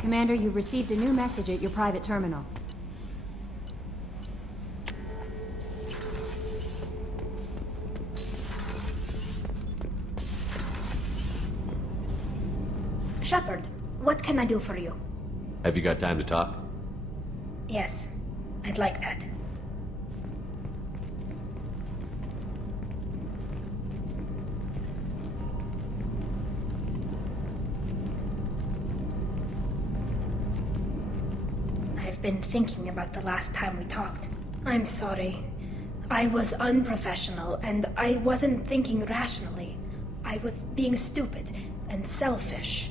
Commander, you've received a new message at your private terminal. Shepard, what can I do for you? Have you got time to talk? Yes, I'd like that. I've been thinking about the last time we talked. I'm sorry. I was unprofessional, and I wasn't thinking rationally. I was being stupid and selfish.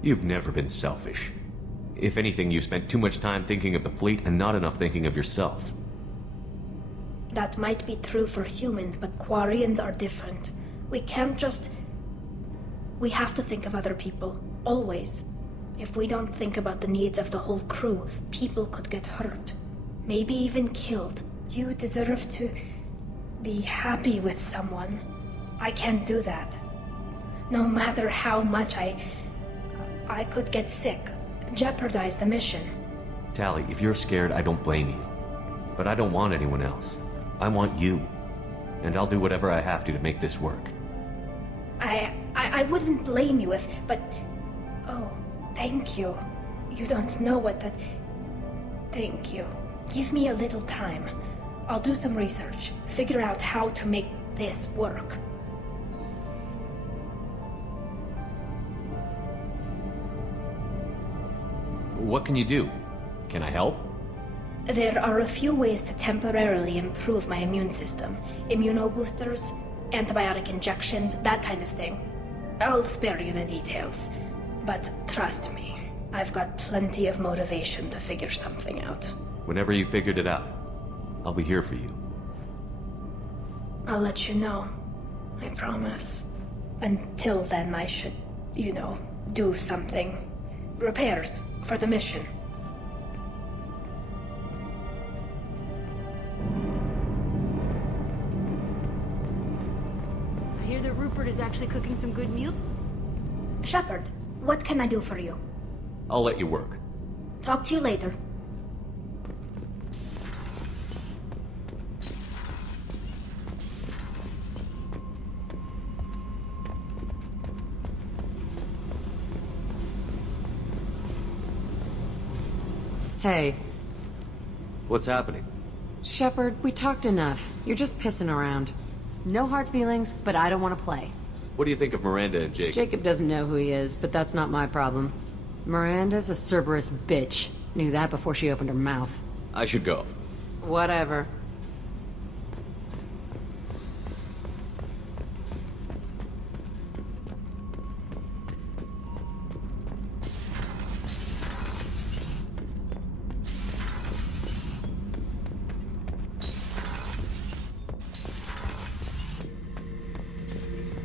You've never been selfish. If anything, you spent too much time thinking of the fleet and not enough thinking of yourself. That might be true for humans, but Quarians are different. We can't just... We have to think of other people, always. If we don't think about the needs of the whole crew, people could get hurt. Maybe even killed. You deserve to be happy with someone. I can't do that. No matter how much I could get sick, jeopardize the mission. Tali, if you're scared, I don't blame you. But I don't want anyone else. I want you. And I'll do whatever I have to make this work. I wouldn't blame you if... But... Oh, thank you. You don't know what that... Thank you. Give me a little time. I'll do some research. Figure out how to make this work. What can you do? Can I help? There are a few ways to temporarily improve my immune system. Immunoboosters, antibiotic injections, that kind of thing. I'll spare you the details. But trust me, I've got plenty of motivation to figure something out. Whenever you figured it out, I'll be here for you. I'll let you know. I promise. Until then, I should, do something. Repairs for the mission. I hear that Rupert is actually cooking some good meal. Shepard, what can I do for you? I'll let you work. Talk to you later. Hey. What's happening? Shepard, we talked enough. You're just pissing around. No hard feelings, but I don't want to play. What do you think of Miranda and Jacob? Jacob doesn't know who he is, but that's not my problem. Miranda's a Cerberus bitch. Knew that before she opened her mouth. I should go. Whatever.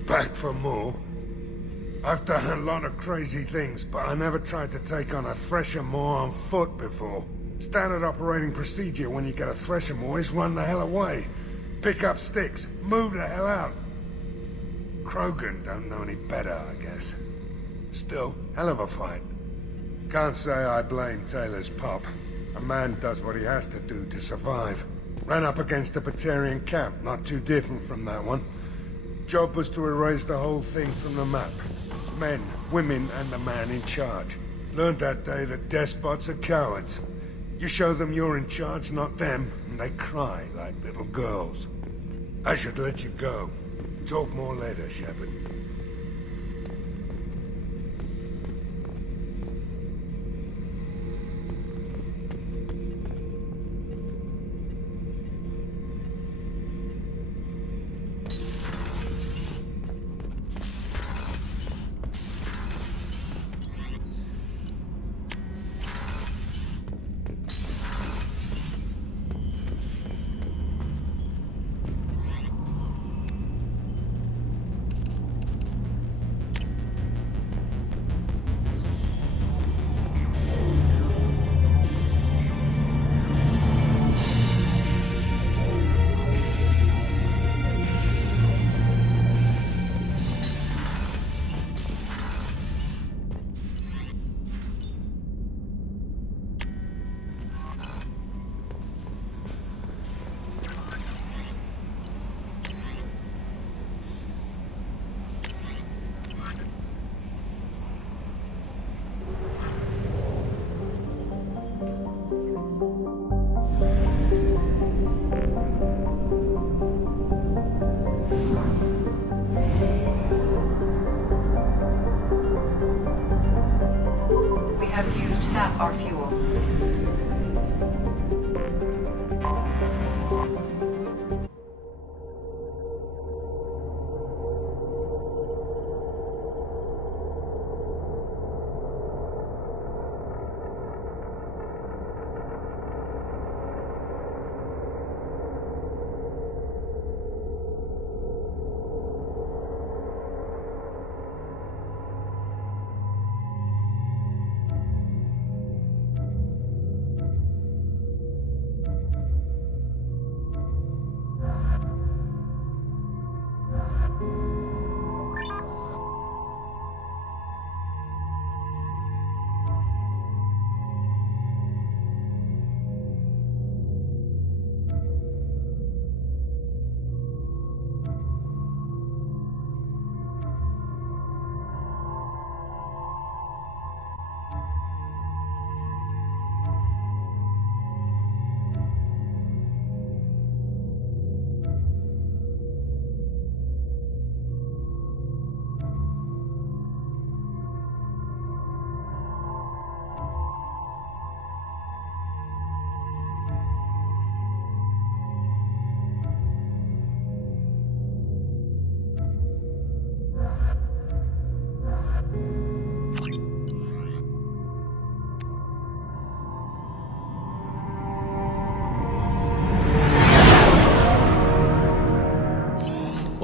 Back for more? I've done a lot of crazy things, but I never tried to take on a Thresher Maw on foot before. Standard operating procedure when you get a Thresher Maw is run the hell away. Pick up sticks, move the hell out. Krogan don't know any better, I guess. Still, hell of a fight. Can't say I blame Taylor's pop. A man does what he has to do to survive. Ran up against a Batarian camp, not too different from that one. Job was to erase the whole thing from the map. Men, women, and the man in charge. Learned that day that despots are cowards. You show them you're in charge, not them, and they cry like little girls. I should let you go. Talk more later, Shepard. have used half our fuel.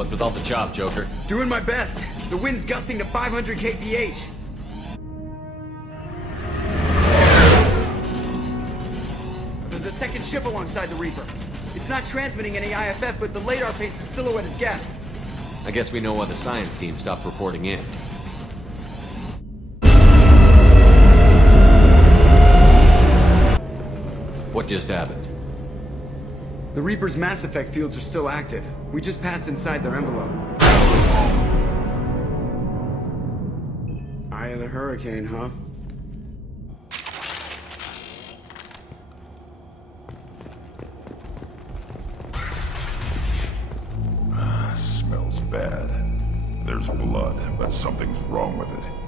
What's with all the job, Joker? Doing my best. The wind's gusting to 500 kph. There's a second ship alongside the Reaper. It's not transmitting any IFF, but the radar paints its silhouette as Gap. I guess we know why the science team stopped reporting in. What just happened? The Reaper's Mass Effect fields are still active. We just passed inside their envelope. Eye of the hurricane, huh? Smells bad. There's blood, but something's wrong with it.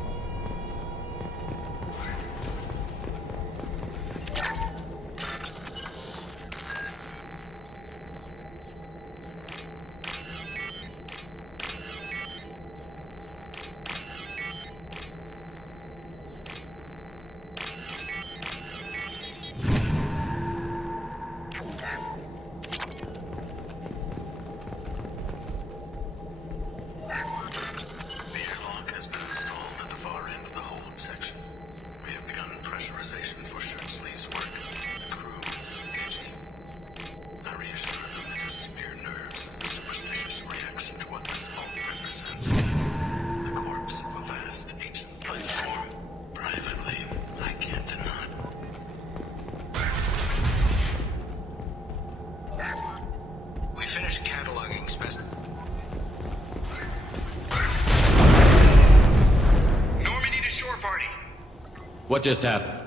What just happened?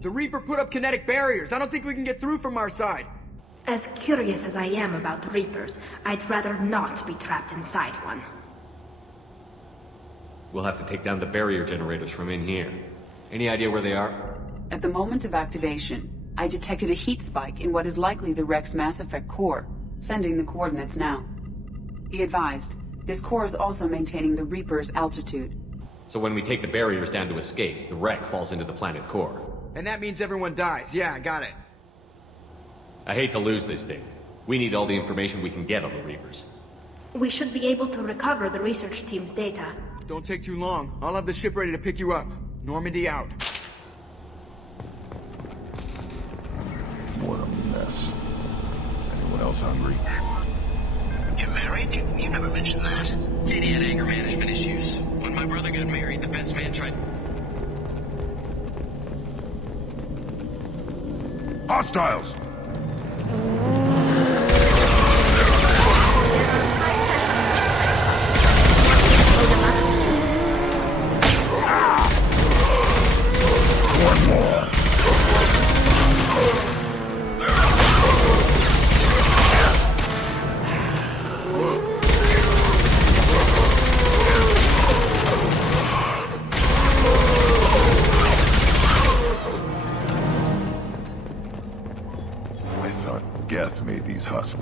The Reaper put up kinetic barriers. I don't think we can get through from our side. As curious as I am about the Reapers, I'd rather not be trapped inside one. We'll have to take down the barrier generators from in here. Any idea where they are? At the moment of activation, I detected a heat spike in what is likely the Rex Mass Effect core, sending the coordinates now. Be advised, this core is also maintaining the Reaper's altitude. So when we take the barriers down to escape, the wreck falls into the planet core. And that means everyone dies. Yeah, I got it. I hate to lose this thing. We need all the information we can get on the Reapers. We should be able to recover the research team's data. Don't take too long. I'll have the ship ready to pick you up. Normandy out. What a mess. Anyone else hungry? You're married? You never mentioned that. Katie had anger management issues. When my brother got married, the best man tried... Hostiles! One more.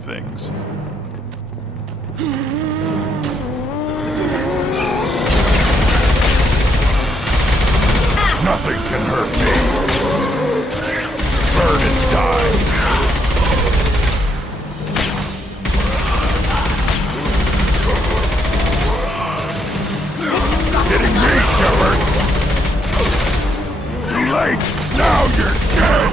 things. Nothing can hurt me. Burn and die. Getting me, Shepard! Too late! Now you're dead!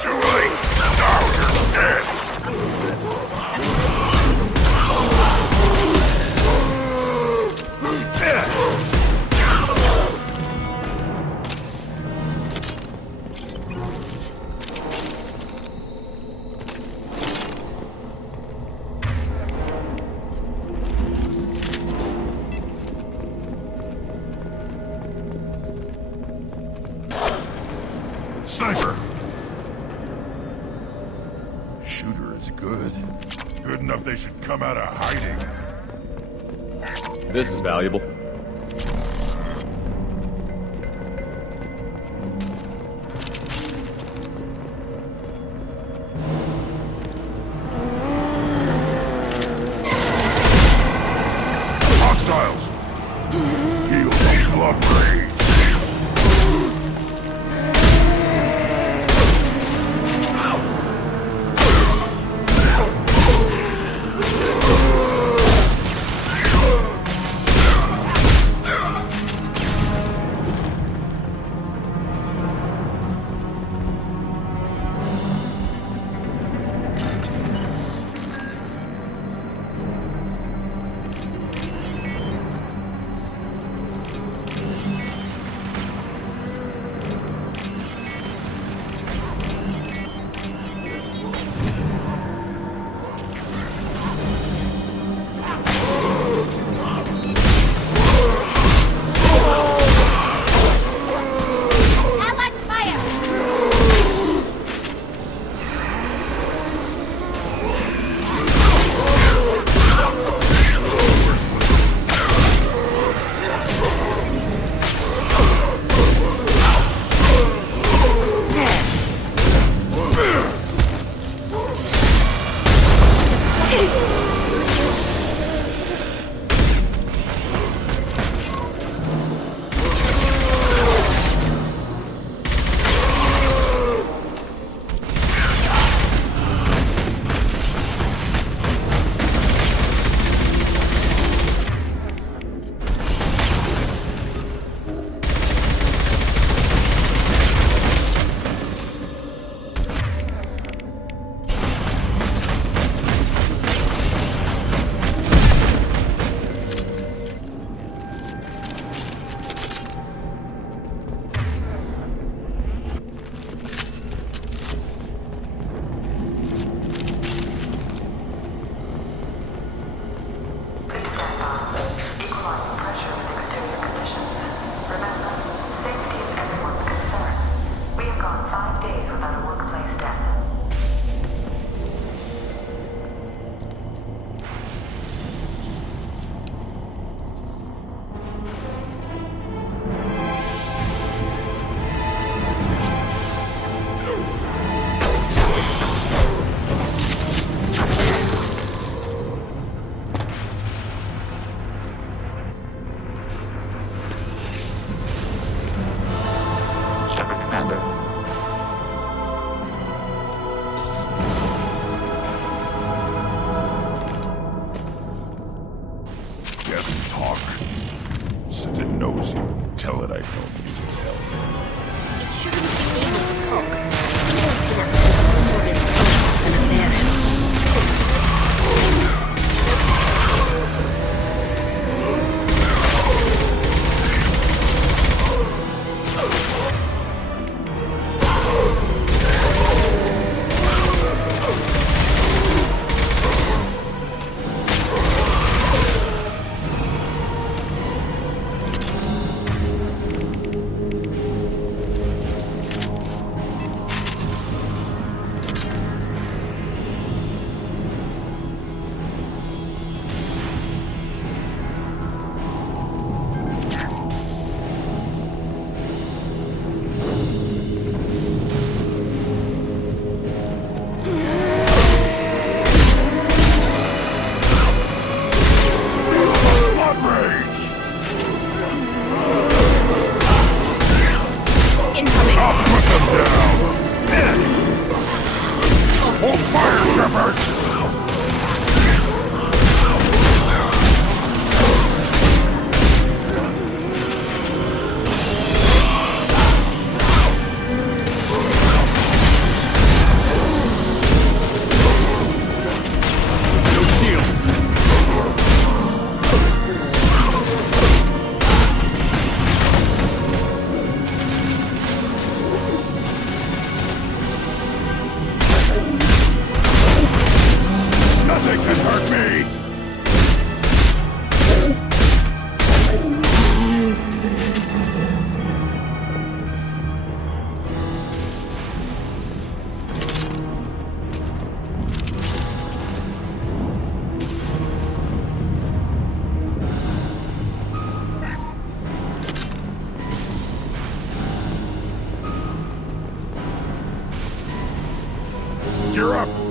Too late! Now you're dead! Sniper! Shooter is good. Good enough they should come out of hiding. This is valuable. Hostiles! Feel the blood rage! Gear up!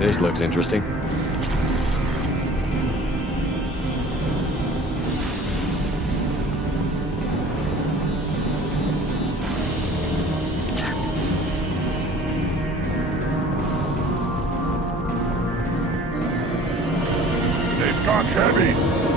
This looks interesting. They've got heavies!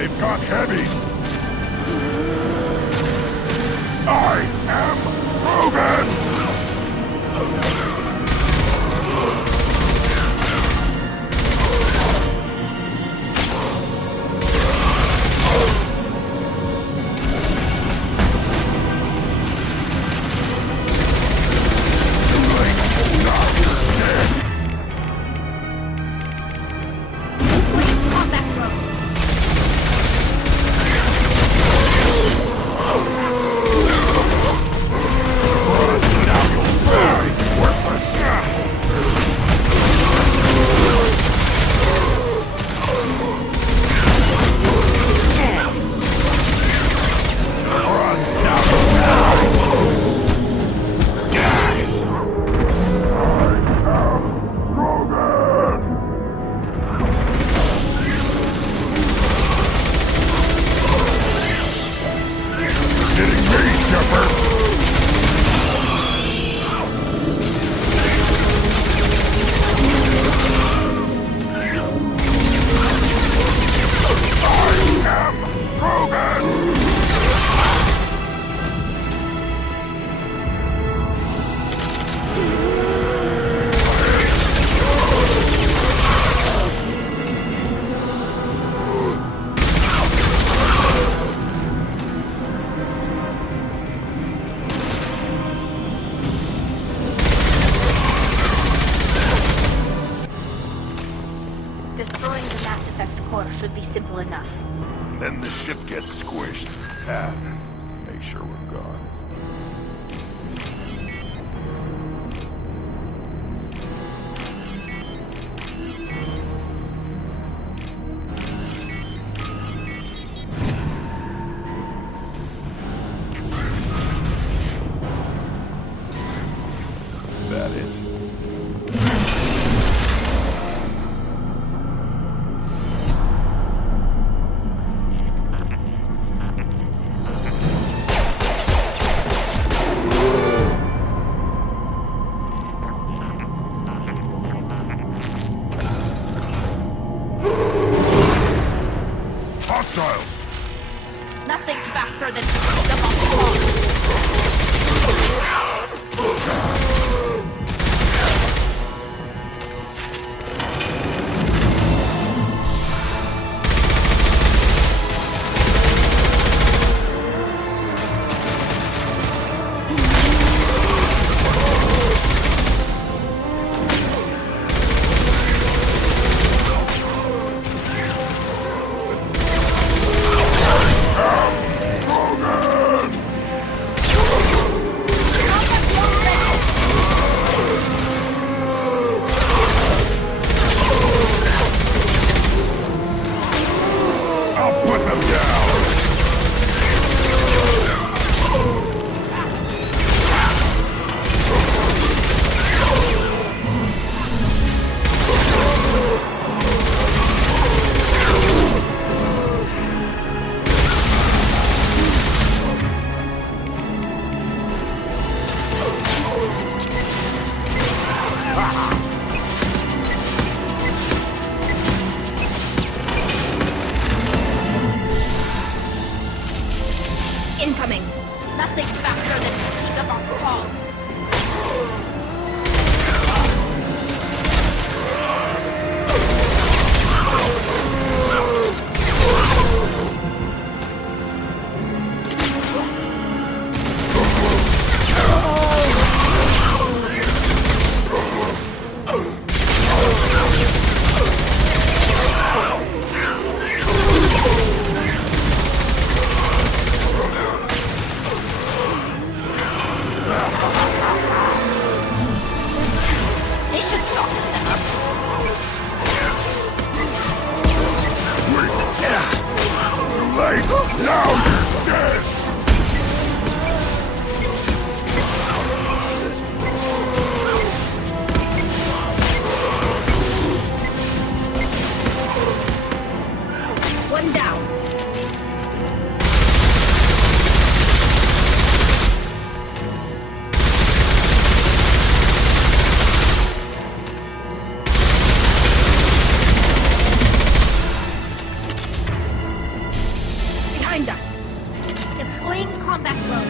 They've got heavies! I am proven! Run! Destroying the Mass Effect core should be simple enough. Then the ship gets squished. Make sure we're gone. That it? Hostile! Nothing faster than the bomb. Incoming! Nothing faster than keep up off the wall. They should soften them up. Light! Now you're dead! One down. Behind us. Deploying combat mode.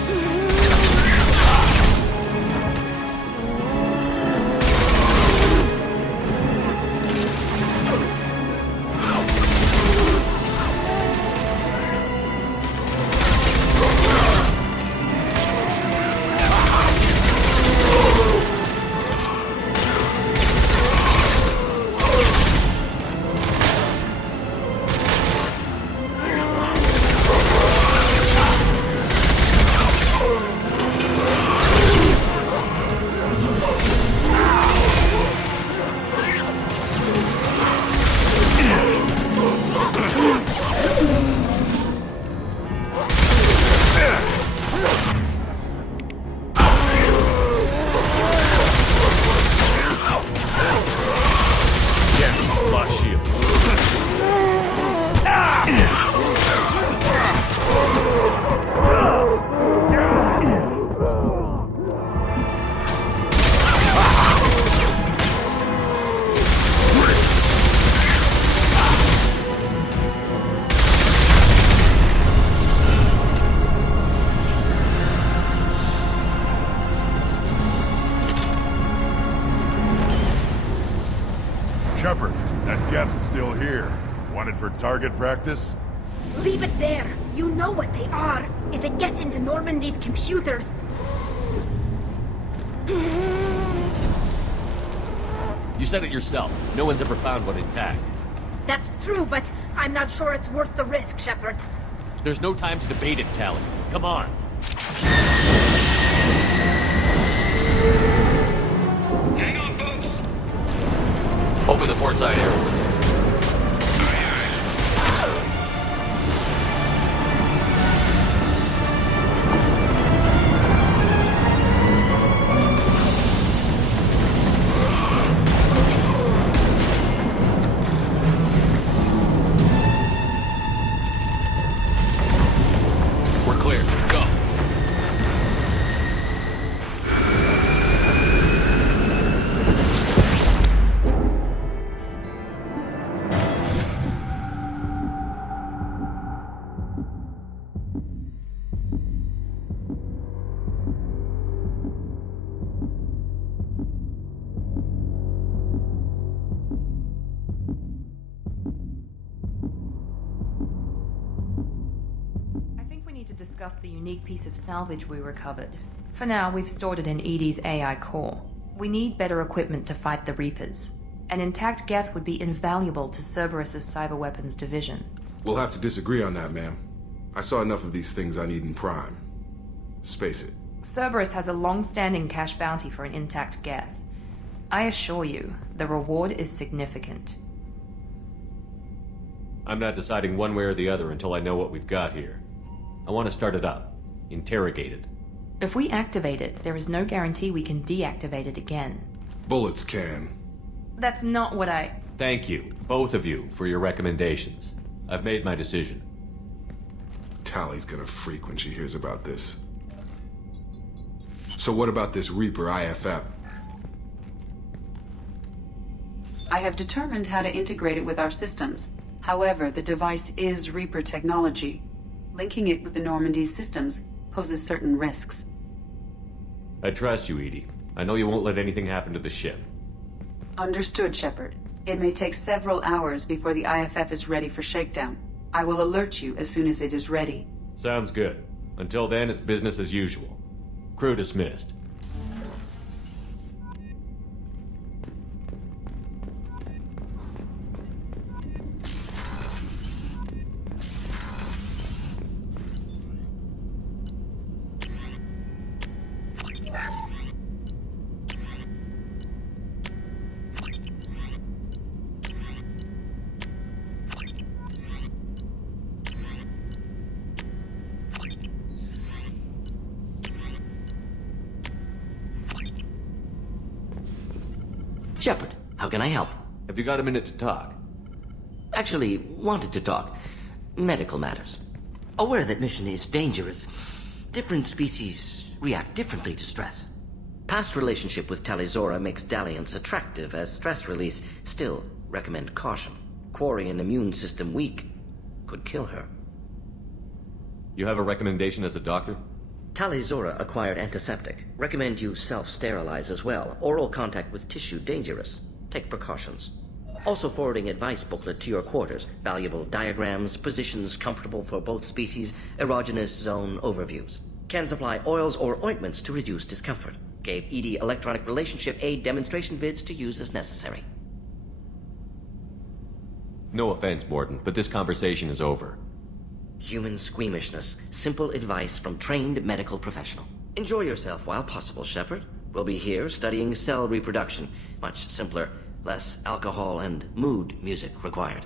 Shepard, that gap's still here. Wanted for target practice? Leave it there. You know what they are. If it gets into Normandy's computers... You said it yourself. No one's ever found one intact. That's true, but I'm not sure it's worth the risk, Shepard. There's no time to debate it, Tali. Come on. Hang on, folks! Open the port side area. Discuss the unique piece of salvage we recovered. For now, we've stored it in Edie's AI core. We need better equipment to fight the Reapers. An intact Geth would be invaluable to Cerberus's cyber weapons division. We'll have to disagree on that, ma'am. I saw enough of these things on Eden Prime. Space it. Cerberus has a long-standing cash bounty for an intact Geth. I assure you, the reward is significant. I'm not deciding one way or the other until I know what we've got here. I want to start it up. Interrogate it. If we activate it, there is no guarantee we can deactivate it again. Bullets can. That's not what I... Thank you, both of you, for your recommendations. I've made my decision. Tali's gonna freak when she hears about this. So what about this Reaper IFF? I have determined how to integrate it with our systems. However, the device is Reaper technology. Linking it with the Normandy's systems poses certain risks. I trust you, Edie. I know you won't let anything happen to the ship. Understood, Shepard. It may take several hours before the IFF is ready for shakedown. I will alert you as soon as it is ready. Sounds good. Until then, it's business as usual. Crew dismissed. Shepard, how can I help? Have you got a minute to talk? Actually, wanted to talk. Medical matters. Aware that mission is dangerous. Different species react differently to stress. Past relationship with Talizora makes dalliance attractive as stress release. Still, recommend caution. Quarry an immune system weak could kill her. You have a recommendation as a doctor? Talizora acquired antiseptic. Recommend you self-sterilize as well. Oral contact with tissue dangerous. Take precautions. Also forwarding advice booklet to your quarters. Valuable diagrams, positions comfortable for both species, erogenous zone overviews. Can supply oils or ointments to reduce discomfort. Gave Edie electronic relationship aid demonstration vids to use as necessary. No offense, Morton, but this conversation is over. Human squeamishness. Simple advice from trained medical professional. Enjoy yourself while possible, Shepard. We'll be here studying cell reproduction. Much simpler, less alcohol and mood music required.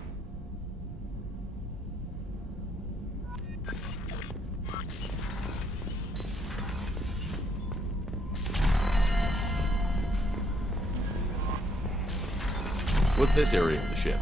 What's this area of the ship?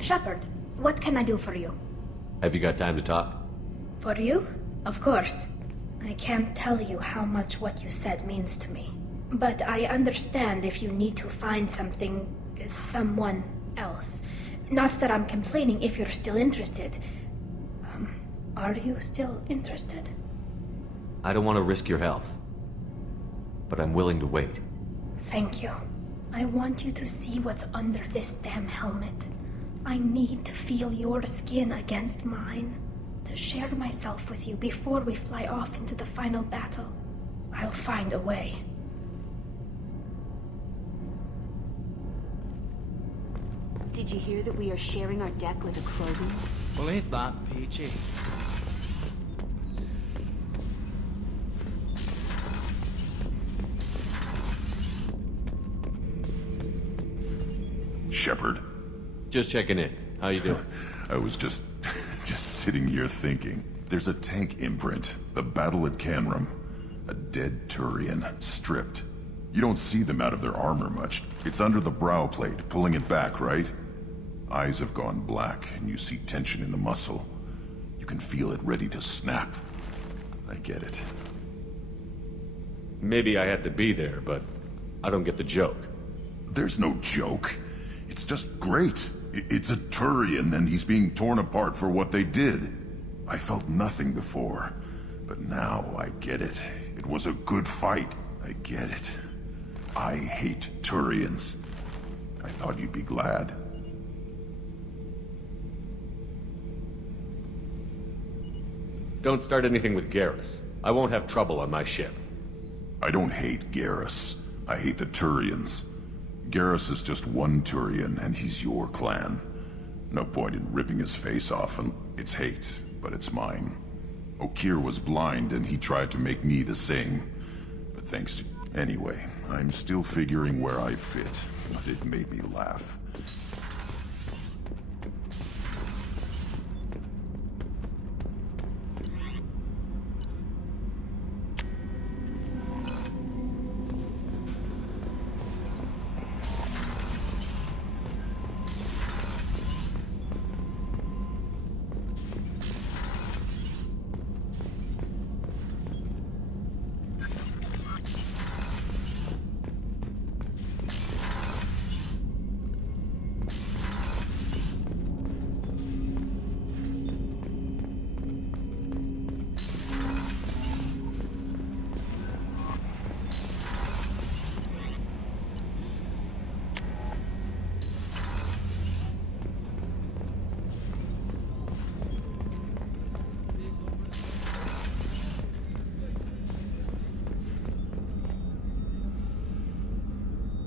Shepard, what can I do for you? Have you got time to talk? For you? Of course. I can't tell you how much what you said means to me. But I understand if you need to find someone else. Not that I'm complaining if you're still interested. Are you still interested? I don't want to risk your health, but I'm willing to wait. Thank you. I want you to see what's under this damn helmet. I need to feel your skin against mine, to share myself with you before we fly off into the final battle. I'll find a way. Did you hear that we are sharing our deck with a Krogan? Well, ain't that peachy? Shepard? Just checking in. How you doing? I was just sitting here thinking. There's a tank imprint. The battle at Canrum. A dead Turian, stripped. You don't see them out of their armor much. It's under the brow plate, pulling it back, right? Eyes have gone black, and you see tension in the muscle. You can feel it ready to snap. I get it. Maybe I had to be there, but I don't get the joke. There's no joke. It's just great. It's a Turian, and he's being torn apart for what they did. I felt nothing before, but now I get it. It was a good fight. I get it. I hate Turians. I thought you'd be glad. Don't start anything with Garrus. I won't have trouble on my ship. I don't hate Garrus. I hate the Turians. Garrus is just one Turian, and he's your clan. No point in ripping his face off, and it's hate, but it's mine. Okir was blind, and he tried to make me the same. But thanks to... Anyway, I'm still figuring where I fit, but it made me laugh.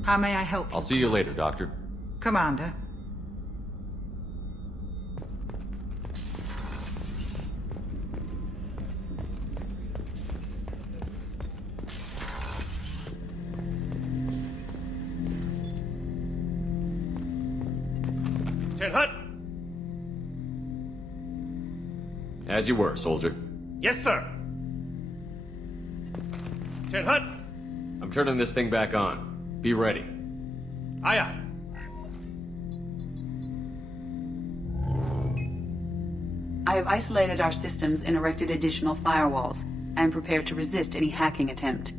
How may I help you? I'll see you later, Doctor. Commander. Ten Hut! As you were, soldier. Yes, sir! Ten Hut! I'm turning this thing back on. Be ready. Aye, aye. I have isolated our systems and erected additional firewalls. I am prepared to resist any hacking attempt.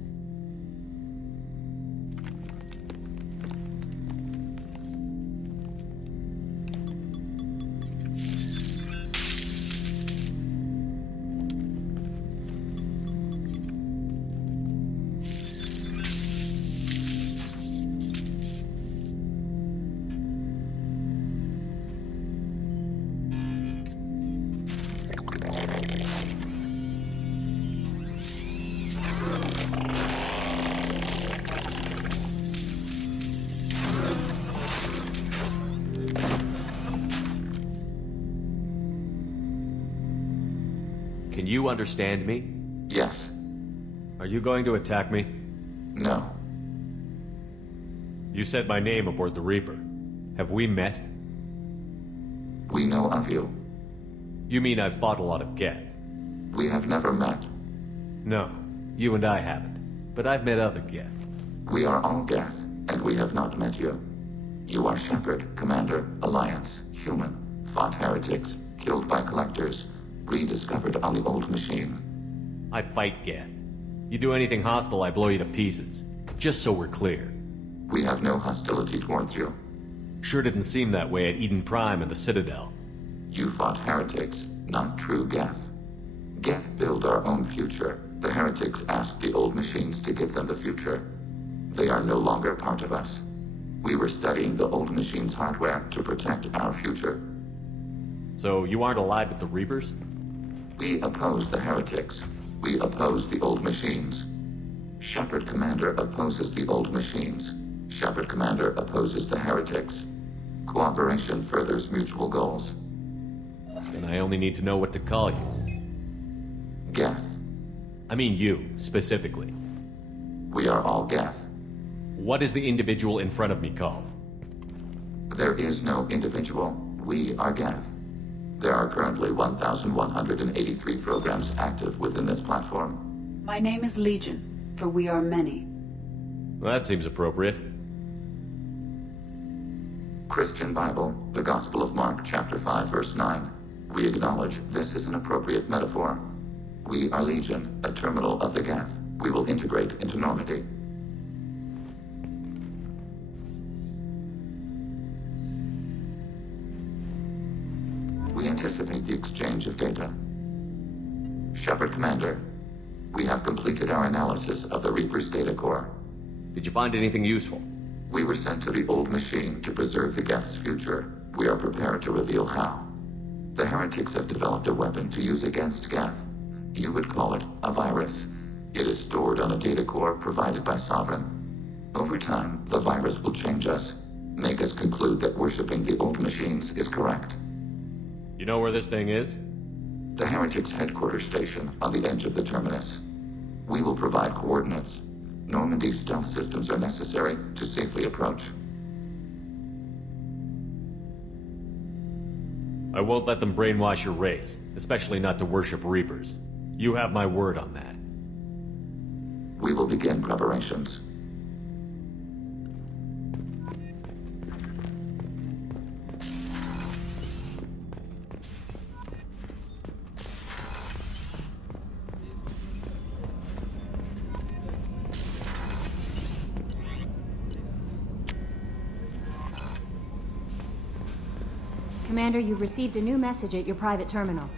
Can you understand me? Yes. Are you going to attack me? No. You said my name aboard the Reaper. Have we met? We know of you. You mean I've fought a lot of Geth? We have never met. No, you and I haven't. But I've met other Geth. We are all Geth, and we have not met you. You are Shepard, Commander, Alliance, human, fought heretics, killed by collectors, rediscovered on the old machine. I fight Geth. You do anything hostile, I blow you to pieces. Just so we're clear. We have no hostility towards you. Sure didn't seem that way at Eden Prime and the Citadel. You fought heretics, not true Geth. Geth build our own future. The heretics asked the old machines to give them the future. They are no longer part of us. We were studying the old machines' hardware to protect our future. So you aren't allied with the Reapers? We oppose the heretics. We oppose the old machines. Shepard Commander opposes the old machines. Shepard Commander opposes the heretics. Cooperation furthers mutual goals. Then I only need to know what to call you. Geth. I mean you, specifically. We are all Geth. What is the individual in front of me called? There is no individual. We are Geth. There are currently 1,183 programs active within this platform. My name is Legion, for we are many. Well, that seems appropriate. Christian Bible, the Gospel of Mark, chapter 5, verse 9. We acknowledge this is an appropriate metaphor. We are Legion, a terminal of the Geth. We will integrate into Normandy. We anticipate the exchange of data. Shepard Commander, we have completed our analysis of the Reaper's data core. Did you find anything useful? We were sent to the old machine to preserve the Geth's future. We are prepared to reveal how. The heretics have developed a weapon to use against Geth. You would call it a virus. It is stored on a data core provided by Sovereign. Over time, the virus will change us, make us conclude that worshipping the old machines is correct. You know where this thing is? The heretics' headquarters station on the edge of the terminus. We will provide coordinates. Normandy's stealth systems are necessary to safely approach. I won't let them brainwash your race, especially not to worship Reapers. You have my word on that. We will begin preparations. Commander, you've received a new message at your private terminal.